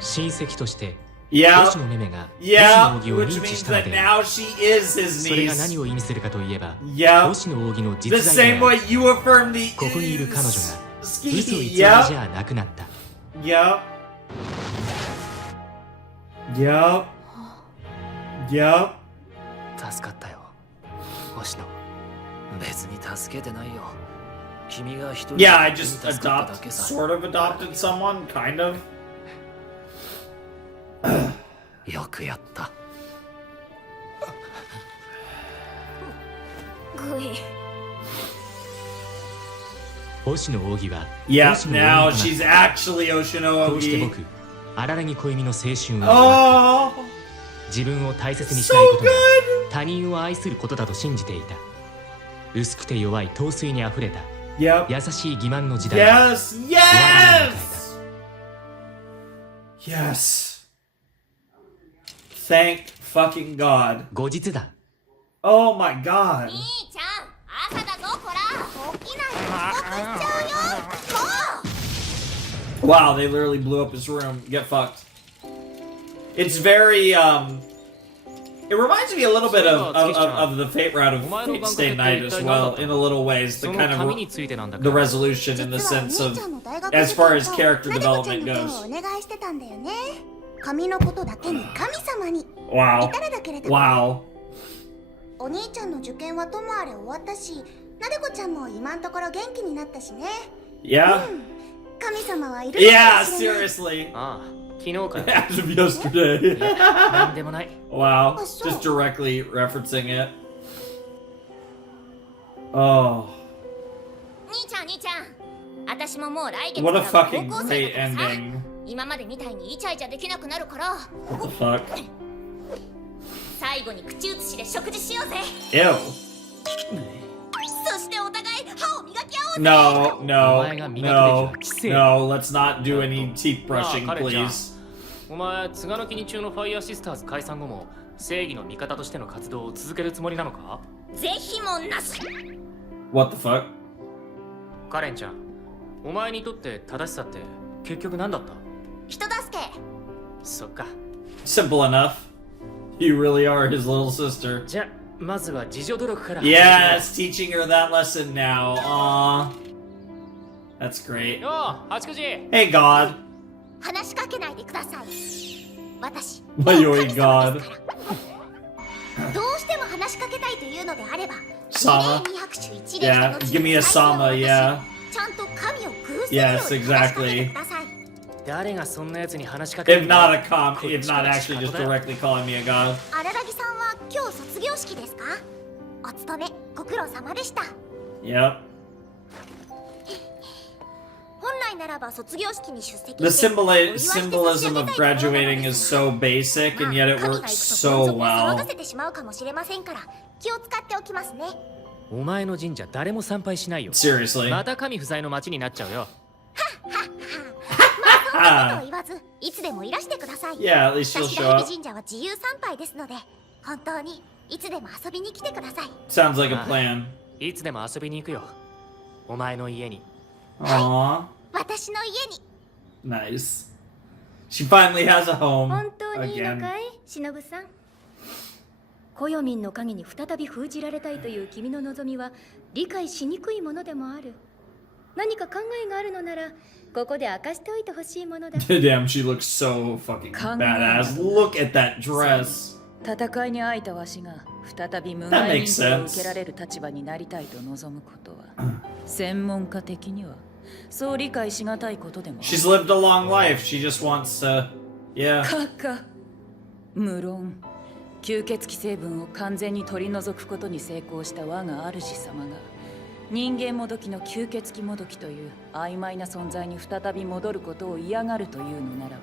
親戚としてYeah. 星野メメが星 Yeah. 野扇を Which 認知 means したの that で、 now she is his それが何 niece. を意味するかといえば、 Yep. 星野扇の The 実在 same が way you affirm the ここにいる彼女が ski. 嘘偽りじ Yep. ゃなくなった。 Yep. Yep. Yep. 助かったよ、星野。別に助けてないよ。君が一人 Yeah, I just 助かっただけさ。 sort of adopted someone, kind of. よくやった。グイ。星野扇は Yeah, 星野 now 扇と she's なっ actually た。こうして Oshinogi. 僕、荒木恋美の青春は終わっ Oh. た。自分を大切にしたいことが他人を愛することだと信じていた。薄くて弱い陶酔にあふれた Yep. 優しい欺瞞の時代が Yes. 終わりを迎えた。 Yes. Thank fucking God. 後日談。 Oh my God. 兄ちゃん、朝だぞこら。起きないと遅刻しちゃうよ。もう Wow, they literally blew up his room. Get fucked. It's very, it reminds me a little bit of the Fate route of Fate Stay Night as well, in a little ways. The その kind 紙 of についてなんだ the が、 resolution in the 実はお sense of 姉ちゃんの大学 as far as 受験 character となでこちゃん development の件を goes. お願いしてたんだよね。髪のことだけに神様に。 Wow. いたらだけれども Wow. お兄ちゃんの受験はともあれ終わったし、なでこちゃんも今んところ元気になったしね。 Yeah? 神様はいるのか Yeah, もしれない。 seriously. ああ、昨日から As of yesterday. なんでもない。 Wow. Oh, so- Just directly referencing it. Oh. 兄ちゃん兄ちゃん、私ももう来月 What か a ら高 fucking 校生 fate だからさ、 ending. 今までみたいにイチャイチャできなくなるから、 What the fuck? 最後に口移しで食事しようぜ。 Ew. そしてお互い歯を磨き合おうぜ。 No, no, お前が磨くべき no, は知性。 no, let's not do any teeth brushing, あ、カレンちゃん。 please. お前、津軽国中のファイヤーシスターズ解散後も正義の味方としての活動を続けるつもりなのか？ぜひもなし。 What the fuck? カレンちゃん、お前にとって正しさって結局何だった？人助け。そっか。 Simple enough. You really are his little sister. じゃ、まずは自助努力から。 Yes, teaching her that lesson now. Aw. That's great. よー、八九時。 Hey, God. 話しかけないでください。私、迷いもう神様です God から。どうしても話しかけたいというのであれば、 Sama? 二拍手一礼の Yeah, 後 give me a 最後の Sama, 私 yeah. ちゃんと神を偶する Yes, ように話しかけて exactly. ください。誰がそんな奴に話しかけ If るん not だ a if not actually just directly calling me a god. 荒木さんは今日卒業式ですか？お勤めご苦労様でした。 Yep. 本来ならば卒業式に出席 The して symbolism of graduating is so basic, and yet it works so 騒 well. がせてしまうかもしれませんから気を使っておきますね。お前の神社誰も参拝しないよ。 Seriously. また神不在の町になっちゃうよ。そんなことを言わずいつでもいらしてください。 Yeah, at least she'll 私 show ら up. 蛇神社は自由参拝ですので本当にいつでも遊びに来てください。 Sounds like a plan. いつでも遊びに行くよ。お前の家に。 Aww. 私の家に。 Nice. She finally has a home 本当にいいの again. かい、忍さん。コヨミンの影に再び封じられたいという君の望みは理解しにくいものでもある。何か考えがあるのならここで明かしておいてほしいものだ。Damn, she looks so fucking badass. Look at that dress. 戦いにあいたわしが再び無 That 害 makes 認定を sense. 受けられる立場になりたいと望むことは専門家的にはそう理解しがたいことでも She's lived a long life. She just wants to, yeah. かか無論吸血鬼成分を完全に取り除くことに成功した我が主様が人間もどきの吸血鬼もどきという曖昧な存在に再び戻ることを嫌がるというのなら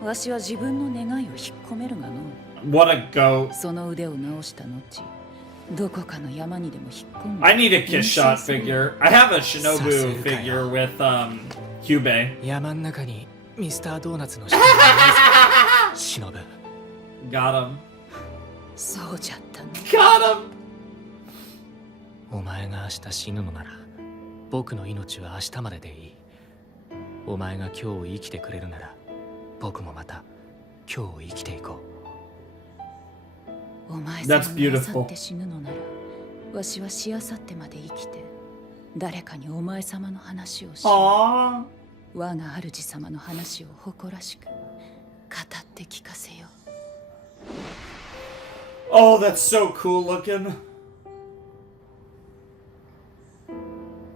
ばわしは自分の願いを引っ込めるがの What a goat. その腕を直した後どこかの山にでも引っ込んで I need a kiss shot figure. I have a Shinobu figure with, Kyubey. 山ん中にミスタードーナツの下にいる忍ぶ。 Got him. そうじゃったの Got him. お前が明日死ぬのなら僕の命は明日まででいい。お前が今日生きてくれるなら僕もまた今日生きていこう。お前 That's 様 beautiful. があさって死ぬのならわしはしあさってまで生きて誰かにお前様の話をし Aww. 我が主様の話を誇らしく語って聞かせよう Oh, that's so cool looking.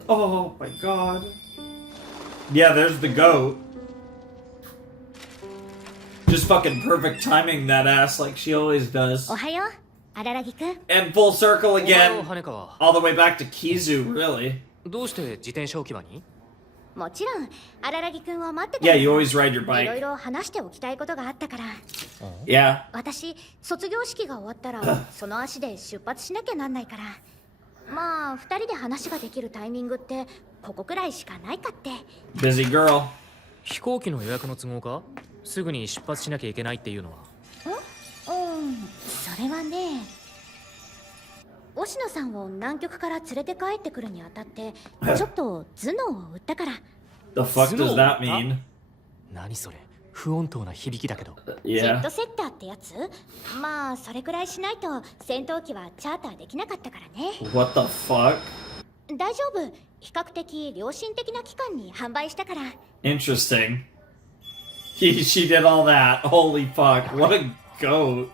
Oh my god. Yeah, there's the goat. Just fucking perfect timing that ass like she always does. おはよう荒木くん。 And full circle おはよう again. 羽川。 All the way back to Kizu, really. どうして自転車置き場に？もちろん荒木くんを待ってた Yeah, you always ride your いろい bike. ろ話しておきたいことがあったから Yeah. 私卒業式が終わったらその足で出発しなきゃなんないからまあ2人で話ができるタイミングってここくらいしかないかって Busy girl. 飛行機の予約の都合か？すぐに出発しなきゃいけないっていうのは。それはね押野さんを南極から連れて帰ってくるにあたってちょっと頭脳を打ったから The fuck does that mean? 何それ？不穏当な響きだけど。ジェッ Yeah. トセッターってやつまあそれくらいしないと戦闘機はチャーターできなかったからね What the fuck? 大丈夫比較的良心的な期間に販売したから Interesting. She did all that. Holy fuck. What a goat.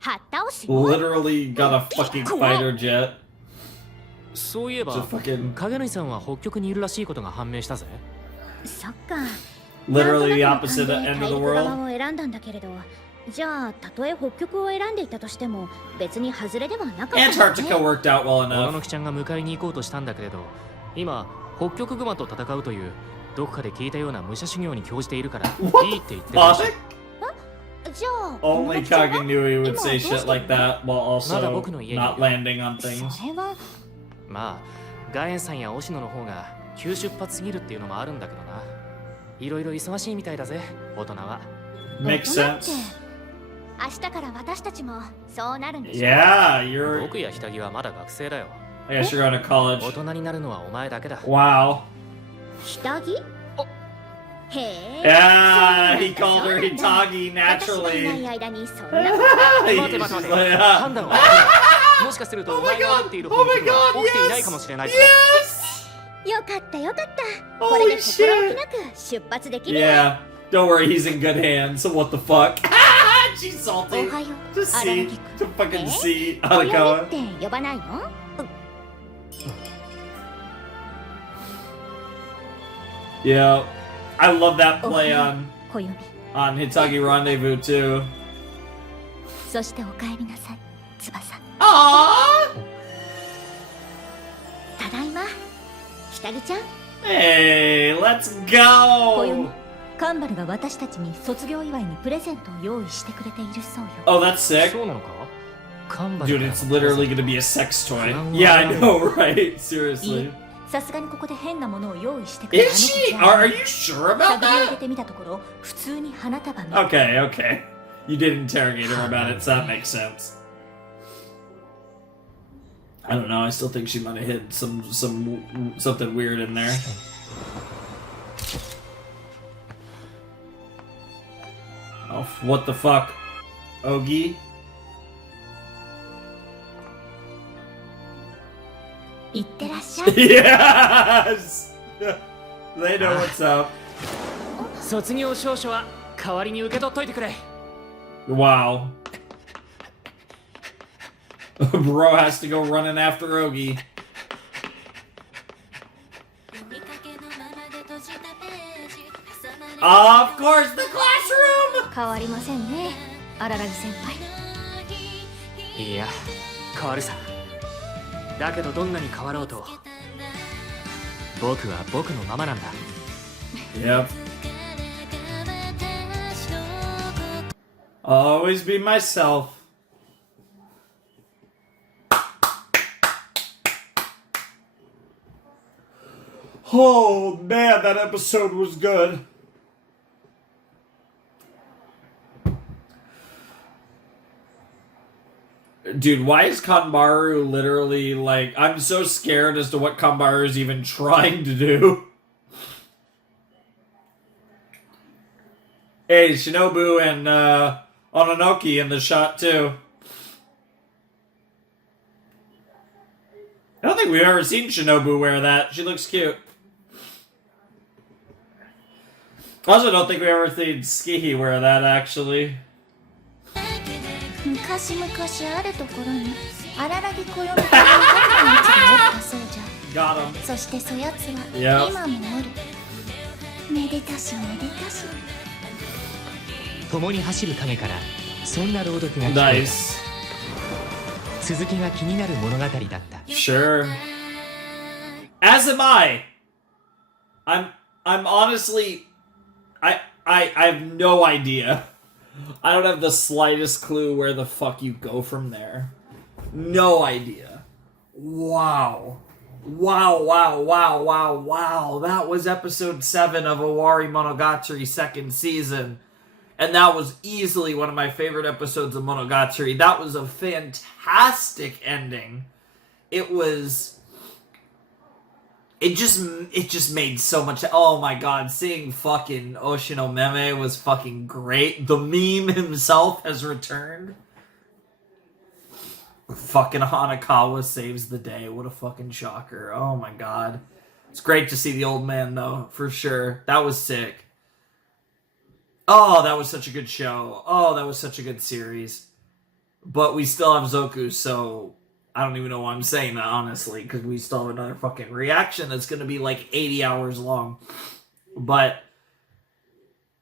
はったおしよ Literally got a fucking fighter jet. そういえ It's a ば fucking 影縫さんは北極にいるらしいことが判明したぜ。そっか literally the なんとなく opposite の end 感 of じ the で大陸側 world. を選んだんだけれどじゃあたとえ北極を選んでいたとしても別に外れではなかったよね Antarctica worked out well 小野 enough. の木ちゃんが迎えに行こうとしたんだけれど、今北極熊と戦うというどこかで聞いたような武者修行に興じているからいいって言ってるらしい。 Fuck? じゃあ Only Kage knew he would say shit like that while also not landing on そ things. れはまあガエンさんや押野の方が急出発すぎるっていうのもあるんだけどな。いろいろ忙しいみたいだぜ、大人は。 Makes 大人って sense. 明日から私たちもそうなるんでしょ Yeah, you're. 僕や下着はまだ学生だよ。 I guess you're going to 大 college. 人になるのはお前だけだ。 Wow. 下着へえ Yeah, he called her そうなんだ Hitagi 私がいない naturally. 間にそんな He's 待て待て just 待 like, て。 ah. 判断を誤る。もしかするとお前が思っている Oh 方 my 向は god, 起きていない yes! かもしれないぞ。 Yes! よかったよかった Holy これで心 shit 置きなく出発できるよ Yeah, don't worry, he's in good hands. So what the fuck? She's お salty. はよ To 荒 see, 木 to fucking え see お呼び Arakawa. って呼ばないの Yeah, I love that play on 小読み Hitagi Rendezvous too. そしてお帰りなさい翼 Aww. ただいま下着ちゃん Hey, let's 小読み go. カンバルが私たちに卒業祝いにプレゼントを用意してくれているそうよ Oh, that's sick. そうなのか？カンバル Dude, から it's literally gonna be a sex toy. Yeah, I know, right? いい Seriously. さすがにここで変なものを用意してくれる Is あ she? の子じゃ Are you sure 下 about 着を入れ that? てみたところ普通に花束に Okay, okay. You did interrogate her about it, so that makes sense. I don't know. I still think she might have hid something weird in there. Oh, what the fuck, Ogi? いってらっしゃい Yes. They know what's up. 卒業証書は代わりに受け取っといてくれ。 Wow. Bro has to go running after Ogi. Of course, the classroom! 変わりませんね荒木先輩いや、変わるさ。だけどどんなに変わろうと、僕は僕のままなんだ。 Yep. I'll always be myself. Oh man, that episode was good. Dude, why is Kanbaru literally like... I'm so scared as to what Kanbaru is even trying to do. Hey, Shinobu and Ononoki in the shot too. I don't think we've ever seen Shinobu wear that. She looks cute. I also don't think we ever seen Skihi wear that, actually. 昔々あるところに荒木小読という神のやつがおったそうじゃ Got him. そしてそやつは Yep. 今もおるめでたしめでたし共に走る影からそんな朗読が聞こえ Nice. た。続きが気になる物語だった。 Sure. As am I. I'm honestly, I have no idea. I don't have the slightest clue where the fuck you go from there. No idea. Wow. Wow. That was episode 7 of Owari Monogatari second season. And that was easily one of my favorite episodes of Monogatari. That was a fantastic ending. It just made so much. Oh my god, seeing fucking Oshino Meme was fucking great. The meme himself has returned. Fucking Hanakawa saves the day. What a fucking shocker. Oh my god. It's great to see the old man though, for sure. That was sick. Oh, that was such a good show. Oh, that was such a good series. But we still have Zoku, so I don't even know why I'm saying that, honestly, because we still have another fucking reaction that's going to be like 80 hours long. But,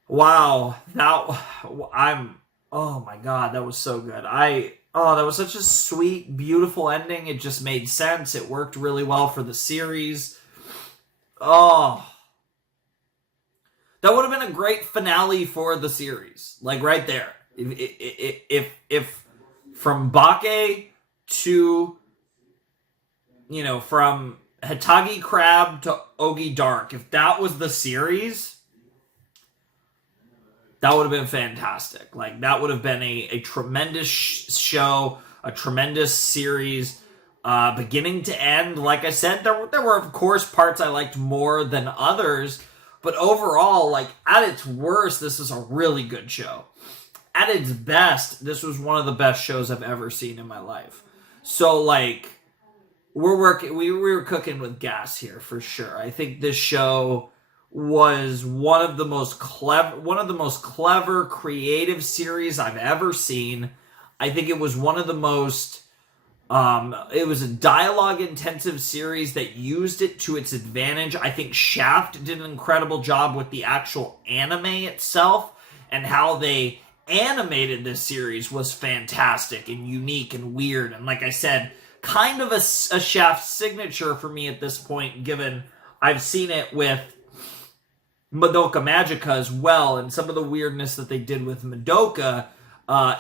wow, oh my god, that was so good. That was such a sweet, beautiful ending. It just made sense. It worked really well for the series. Oh, that would have been a great finale for the series. Like, right there. If from Bake to, from Hitagi Crab to Ogi Dark, if that was the series, that would have been fantastic. Like, that would have been a tremendous show, a tremendous series, beginning to end. Like I said, there were, of course, parts I liked more than others, but overall, like, at its worst, this is a really good show. At its best, this was one of the best shows I've ever seen in my life. So, like, we were cooking with gas here for sure. I think this show was one of the most clever, creative series I've ever seen. I think it was one of the most, it was a dialogue-intensive series that used it to its advantage. I think Shaft did an incredible job with the actual anime itself, and how they animated this series was fantastic and unique and weird. And like I said, kind of a Shaft signature for me at this point, given I've seen it with Madoka Magica as well, and some of the weirdness that they did with Madoka,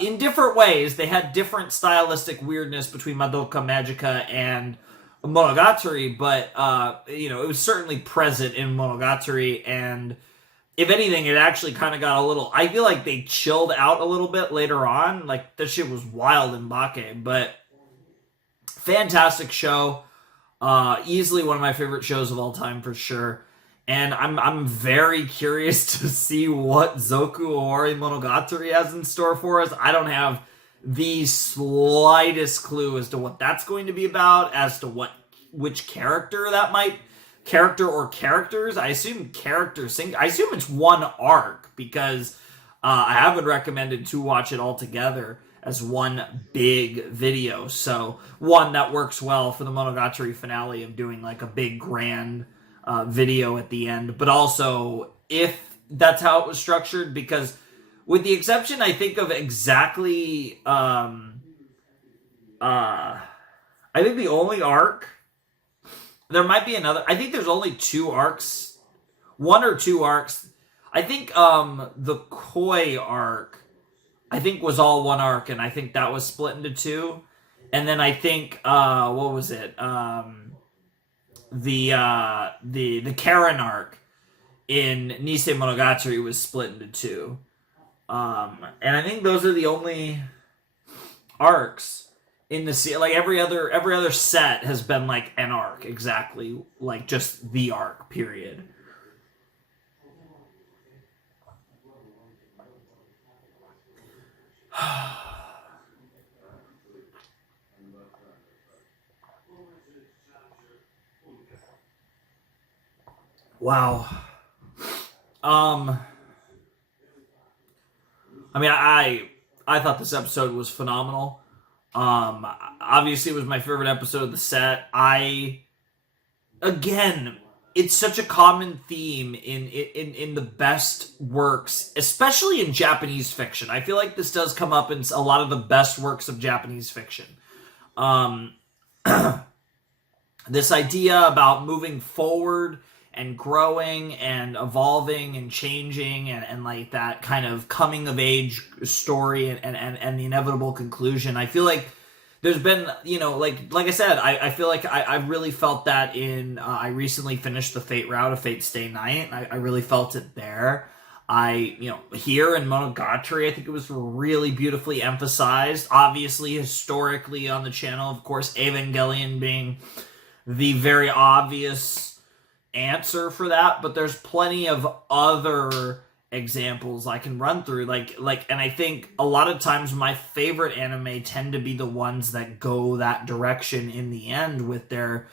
in different ways. They had different stylistic weirdness between Madoka Magica and Monogatari, but, it was certainly present in Monogatari, and if anything, it actually kind of got a little, I feel like they chilled out a little bit later on. Like, this shit was wild in Bake, but fantastic show. Easily one of my favorite shows of all time for sure. And I'm very curious to see what Zoku Owari Monogatari has in store for us. I don't have the slightest clue as to what that's going to be about, as to which character or characters. I assume I assume it's one arc, because I haven't recommended to watch it all together as one big video. So one that works well for the Monogatari finale of doing like a big grand video at the end, but also if that's how it was structured, because with the exception, I think, of exactly, I think the only arc, there might be another, I think there's only 2 arcs, 1 or 2 arcs. I think the Koi arc, I think, was all 1 arc, and I think that was split into 2. And then I think, what was it? The Karen arc in Nisei Monogatari was split into 2. And I think those are the only arcs in the like every other set has been like an arc, exactly, like just the arc, period. Wow. I mean, I thought this episode was phenomenal. Obviously it was my favorite episode of the set. Again, it's such a common theme in the best works, especially in Japanese fiction. I feel like this does come up in a lot of the best works of Japanese fiction. this idea about moving forward and growing and evolving and changing and like that kind of coming of age story and the inevitable conclusion. I feel like there's been, you know, like I said, I feel like I really felt that in, I recently finished the Fate route of Fate Stay Night. I really felt it there. Here in Monogatari, I think it was really beautifully emphasized. Obviously, historically on the channel, of course, Evangelion being the very obvious answer for that, but there's plenty of other examples I can run through. And I think a lot of times my favorite anime tend to be the ones that go that direction in the end with their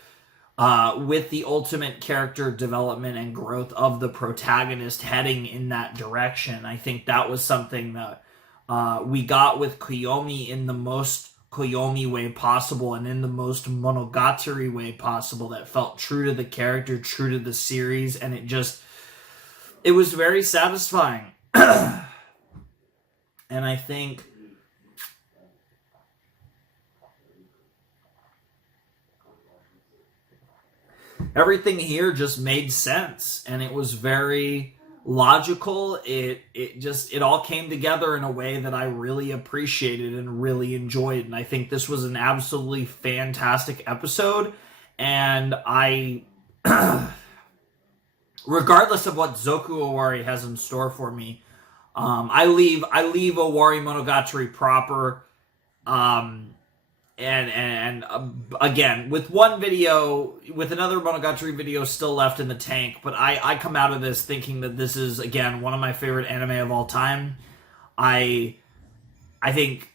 with the ultimate character development and growth of the protagonist heading in that direction. I think that was something that we got with Koyomi in the most Koyomi way possible and in the most Monogatari way possible, that felt true to the character, true to the series, and it was very satisfying. And I think everything here just made sense, and it was very logical. It all came together in a way that I really appreciated and really enjoyed, and I think this was an absolutely fantastic episode. And I regardless of what Zoku Owari has in store for me, I leave Owari Monogatari proper. Again, with another Monogatari video still left in the tank, but I come out of this thinking that this is, again, one of my favorite anime of all time. I think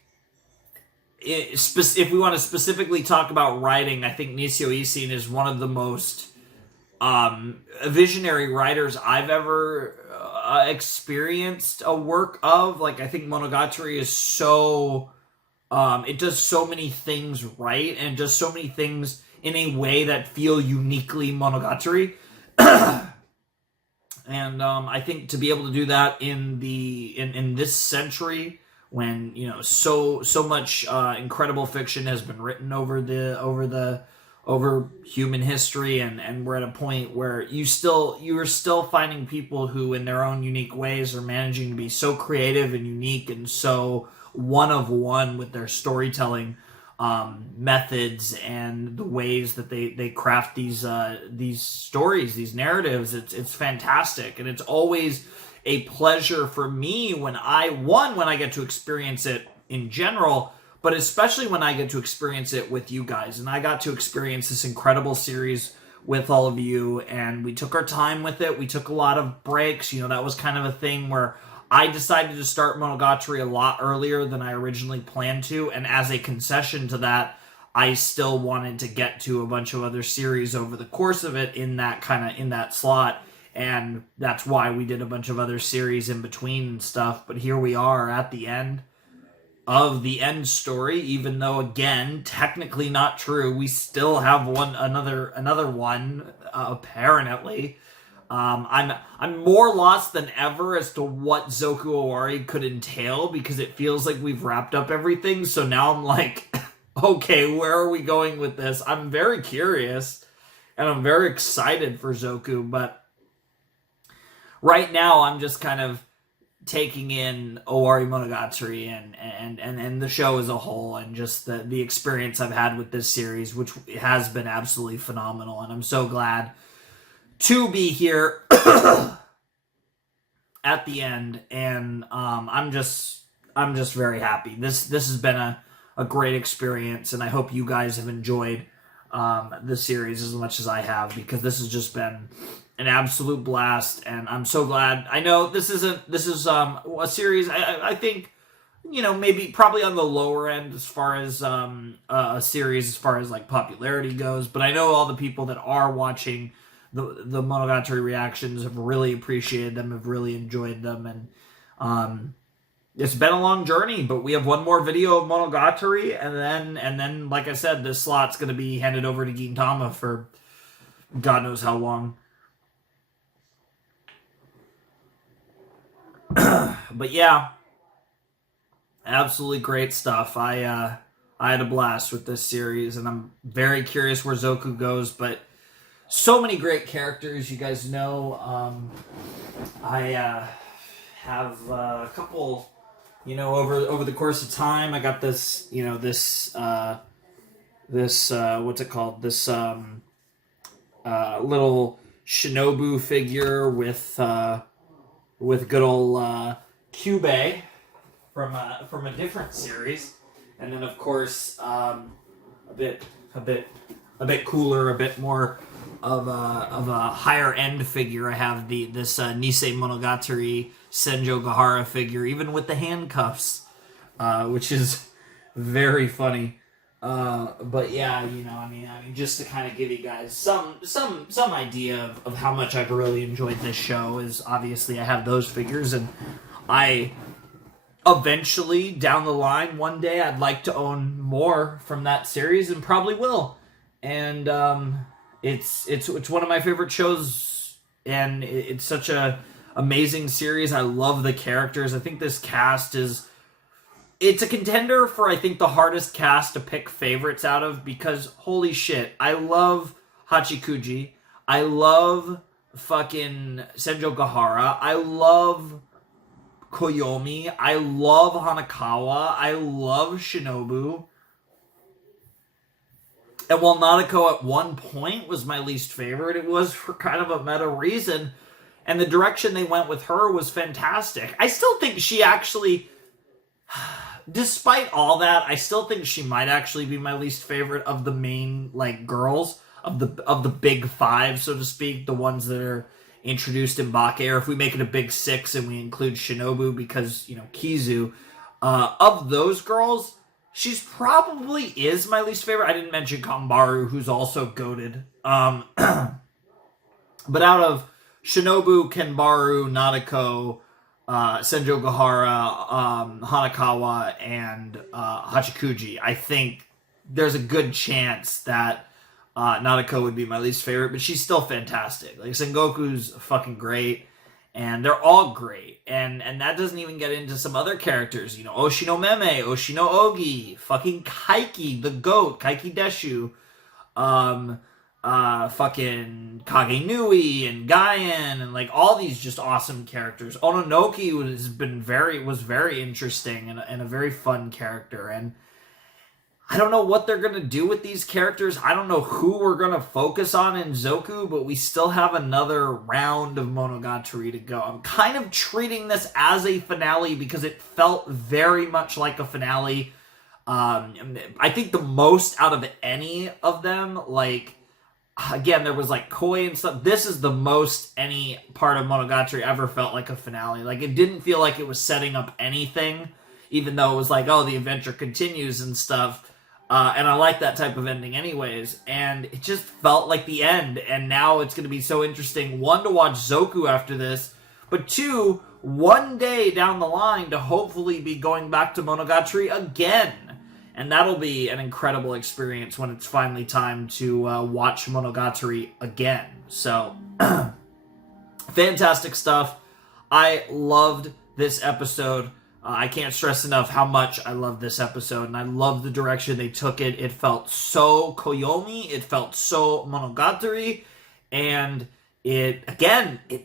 if we want to specifically talk about writing, I think Nisio Isin is one of the most visionary writers I've ever experienced a work of. Like, I think Monogatari is so... it does so many things right, and does so many things in a way that feel uniquely Monogatari. And I think to be able to do that in this century, when, you know, so much incredible fiction has been written over human history, and we're at a point where you are still finding people who, in their own unique ways, are managing to be so creative and unique and so one of one with their storytelling methods and the ways that they craft these stories, these narratives. It's fantastic, and it's always a pleasure for me when I get to experience it in general, but especially when I get to experience it with you guys. And I got to experience this incredible series with all of you, and we took our time with it. We took a lot of breaks. You know, that was kind of a thing where I decided to start Monogatari a lot earlier than I originally planned to, and as a concession to that, I still wanted to get to a bunch of other series over the course of it in that slot, and that's why we did a bunch of other series in between and stuff. But here we are at the end of the end story, even though, again, technically not true. We still have another one, apparently. I'm more lost than ever as to what Zoku Owari could entail, because it feels like we've wrapped up everything. So now I'm like, okay, where are we going with this? I'm very curious, and I'm very excited for Zoku, but right now I'm just kind of taking in Owari Monogatari and the show as a whole, and just the experience I've had with this series, which has been absolutely phenomenal, and I'm so glad to be here at the end, and I'm just very happy. This has been a great experience, and I hope you guys have enjoyed the series as much as I have, because this has just been an absolute blast, and I'm so glad. I know this is a series I think, you know, probably on the lower end as far as a series as far as like popularity goes, but I know all the people that are watching the Monogatari reactions have really appreciated them, have really enjoyed them, and it's been a long journey, but we have one more video of Monogatari, and then like I said, this slot's going to be handed over to Gintama for God knows how long. But yeah, absolutely great stuff. I I had a blast with this series, and I'm very curious where Zoku goes, but so many great characters. You guys know, I have a couple, over the course of time, I got this, this what's it called? This little Shinobu figure with good old Kyubey from a different series, and then of course a bit cooler, a bit more of a higher end figure. I have this Nisei Monogatari Senjo Gahara figure, even with the handcuffs, which is very funny. But yeah, I mean, just to kind of give you guys some idea of how much I've really enjoyed this show is obviously I have those figures, and I eventually down the line one day I'd like to own more from that series, and probably will. And it's one of my favorite shows, and it's such a amazing series. I love the characters. I think this cast it's a contender for, I think, the hardest cast to pick favorites out of, because holy shit, I love Hachikuji, I love fucking Senjo Gahara, I love Koyomi, I love Hanakawa, I love Shinobu. And while Nadeko at one point was my least favorite, it was for kind of a meta reason, and the direction they went with her was fantastic. I still think she actually, despite all that, I still think she might actually be my least favorite of the main, girls, of the big five, so to speak, the ones that are introduced in Bake, or if we make it a big six and we include Shinobu because, Kizu, of those girls, she's probably is my least favorite. I didn't mention Kambaru, who's also goated. But out of Shinobu, Kenbaru, Nadeko, Senjo Gahara, Hanakawa, and Hachikuji, I think there's a good chance that Nadeko would be my least favorite, but she's still fantastic. Sengoku's fucking great, and they're all great, and that doesn't even get into some other characters, Oshino Meme, Oshino Ogi, fucking Kaiki, the goat, Kaiki Deshu, fucking Kage Nui and Gaien, and all these just awesome characters. Ononoki was very interesting and a very fun character, and I don't know what they're gonna do with these characters. I don't know who we're gonna focus on in Zoku, but we still have another round of Monogatari to go. I'm kind of treating this as a finale because it felt very much like a finale. I think the most out of any of them, again, there was Koi and stuff. This is the most any part of Monogatari ever felt like a finale. It didn't feel like it was setting up anything, even though it was the adventure continues and stuff. And I like that type of ending anyways. And it just felt like the end. And now it's going to be so interesting, one, to watch Zoku after this, but two, one day down the line to hopefully be going back to Monogatari again. And that'll be an incredible experience when it's finally time to watch Monogatari again. So, fantastic stuff. I loved this episode. I can't stress enough how much I love this episode, and I love the direction they took it. It felt so Koyomi, it felt so Monogatari, and it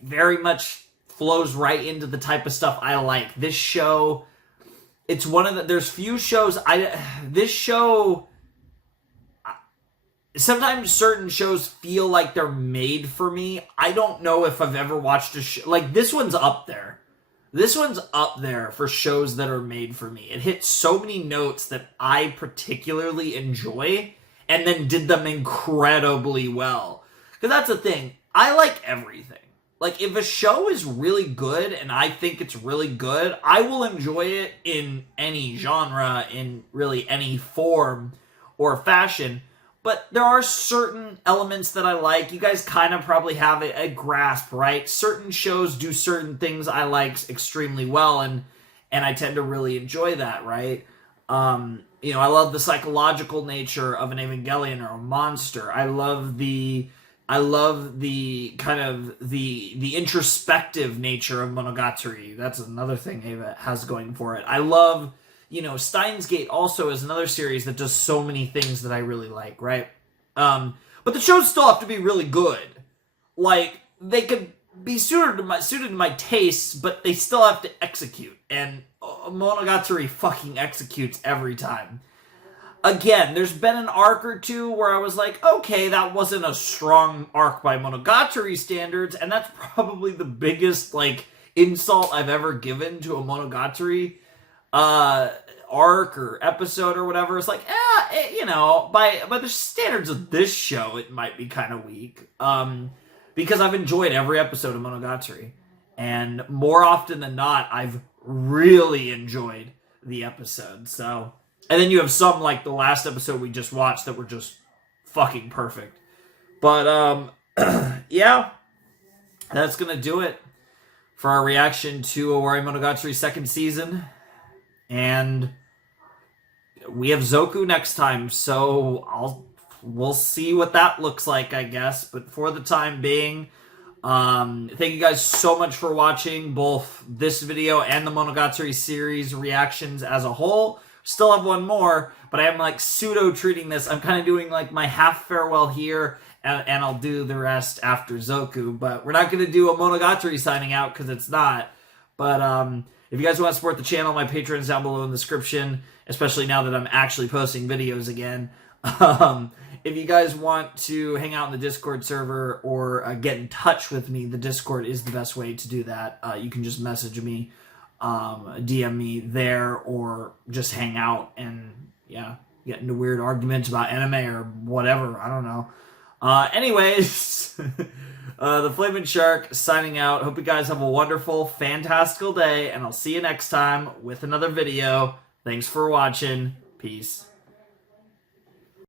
very much flows right into the type of stuff I like. This show, it's one of there's few shows, sometimes certain shows feel like they're made for me. I don't know if I've ever watched a show, this one's up there. This one's up there for shows that are made for me. It hit so many notes that I particularly enjoy, and then did them incredibly well. Because that's the thing. I like everything. If a show is really good, and I think it's really good, I will enjoy it in any genre, in really any form or fashion. But there are certain elements that I like. You guys kind of probably have a grasp, right? Certain shows do certain things I like extremely well, and I tend to really enjoy that, right? I love the psychological nature of an Evangelion or a Monster. I love the kind of the introspective nature of Monogatari. That's another thing Eva has going for it. I love, you know, Steins Gate also is another series that does so many things that I really like, right? But the shows still have to be really good. Like, they could be suited to my tastes, but they still have to execute. And Monogatari fucking executes every time. Again, there's been an arc or two where I was like, okay, that wasn't a strong arc by Monogatari standards, and that's probably the biggest, like, insult I've ever given to a Monogatari arc or episode or whatever. It's like, you know, by the standards of this show, it might be kind of weak. Because I've enjoyed every episode of Monogatari. And more often than not, I've really enjoyed the episode. So, and then you have some, like the last episode we just watched, that were just fucking perfect. But, yeah, that's gonna do it for our reaction to Owari Monogatari second season. And we have Zoku next time, so we'll see what that looks like, I guess. But for the time being, thank you guys so much for watching both this video and the Monogatari series reactions as a whole. Still have one more, but I am like pseudo treating this. I'm kind of doing like my half farewell here, and I'll do the rest after Zoku. But we're not going to do a Monogatari signing out because it's not. But if you guys want to support the channel, my Patreon's down below in the description, especially now that I'm actually posting videos again. If you guys want to hang out in the Discord server or get in touch with me, the Discord is the best way to do that. You can just message me, DM me there, or just hang out and, yeah, get into weird arguments about anime or whatever. I don't know. Anyways, the Flaming Shark signing out. Hope you guys have a wonderful, fantastical day, and I'll see you next time with another video. Thanks for watching. Peace.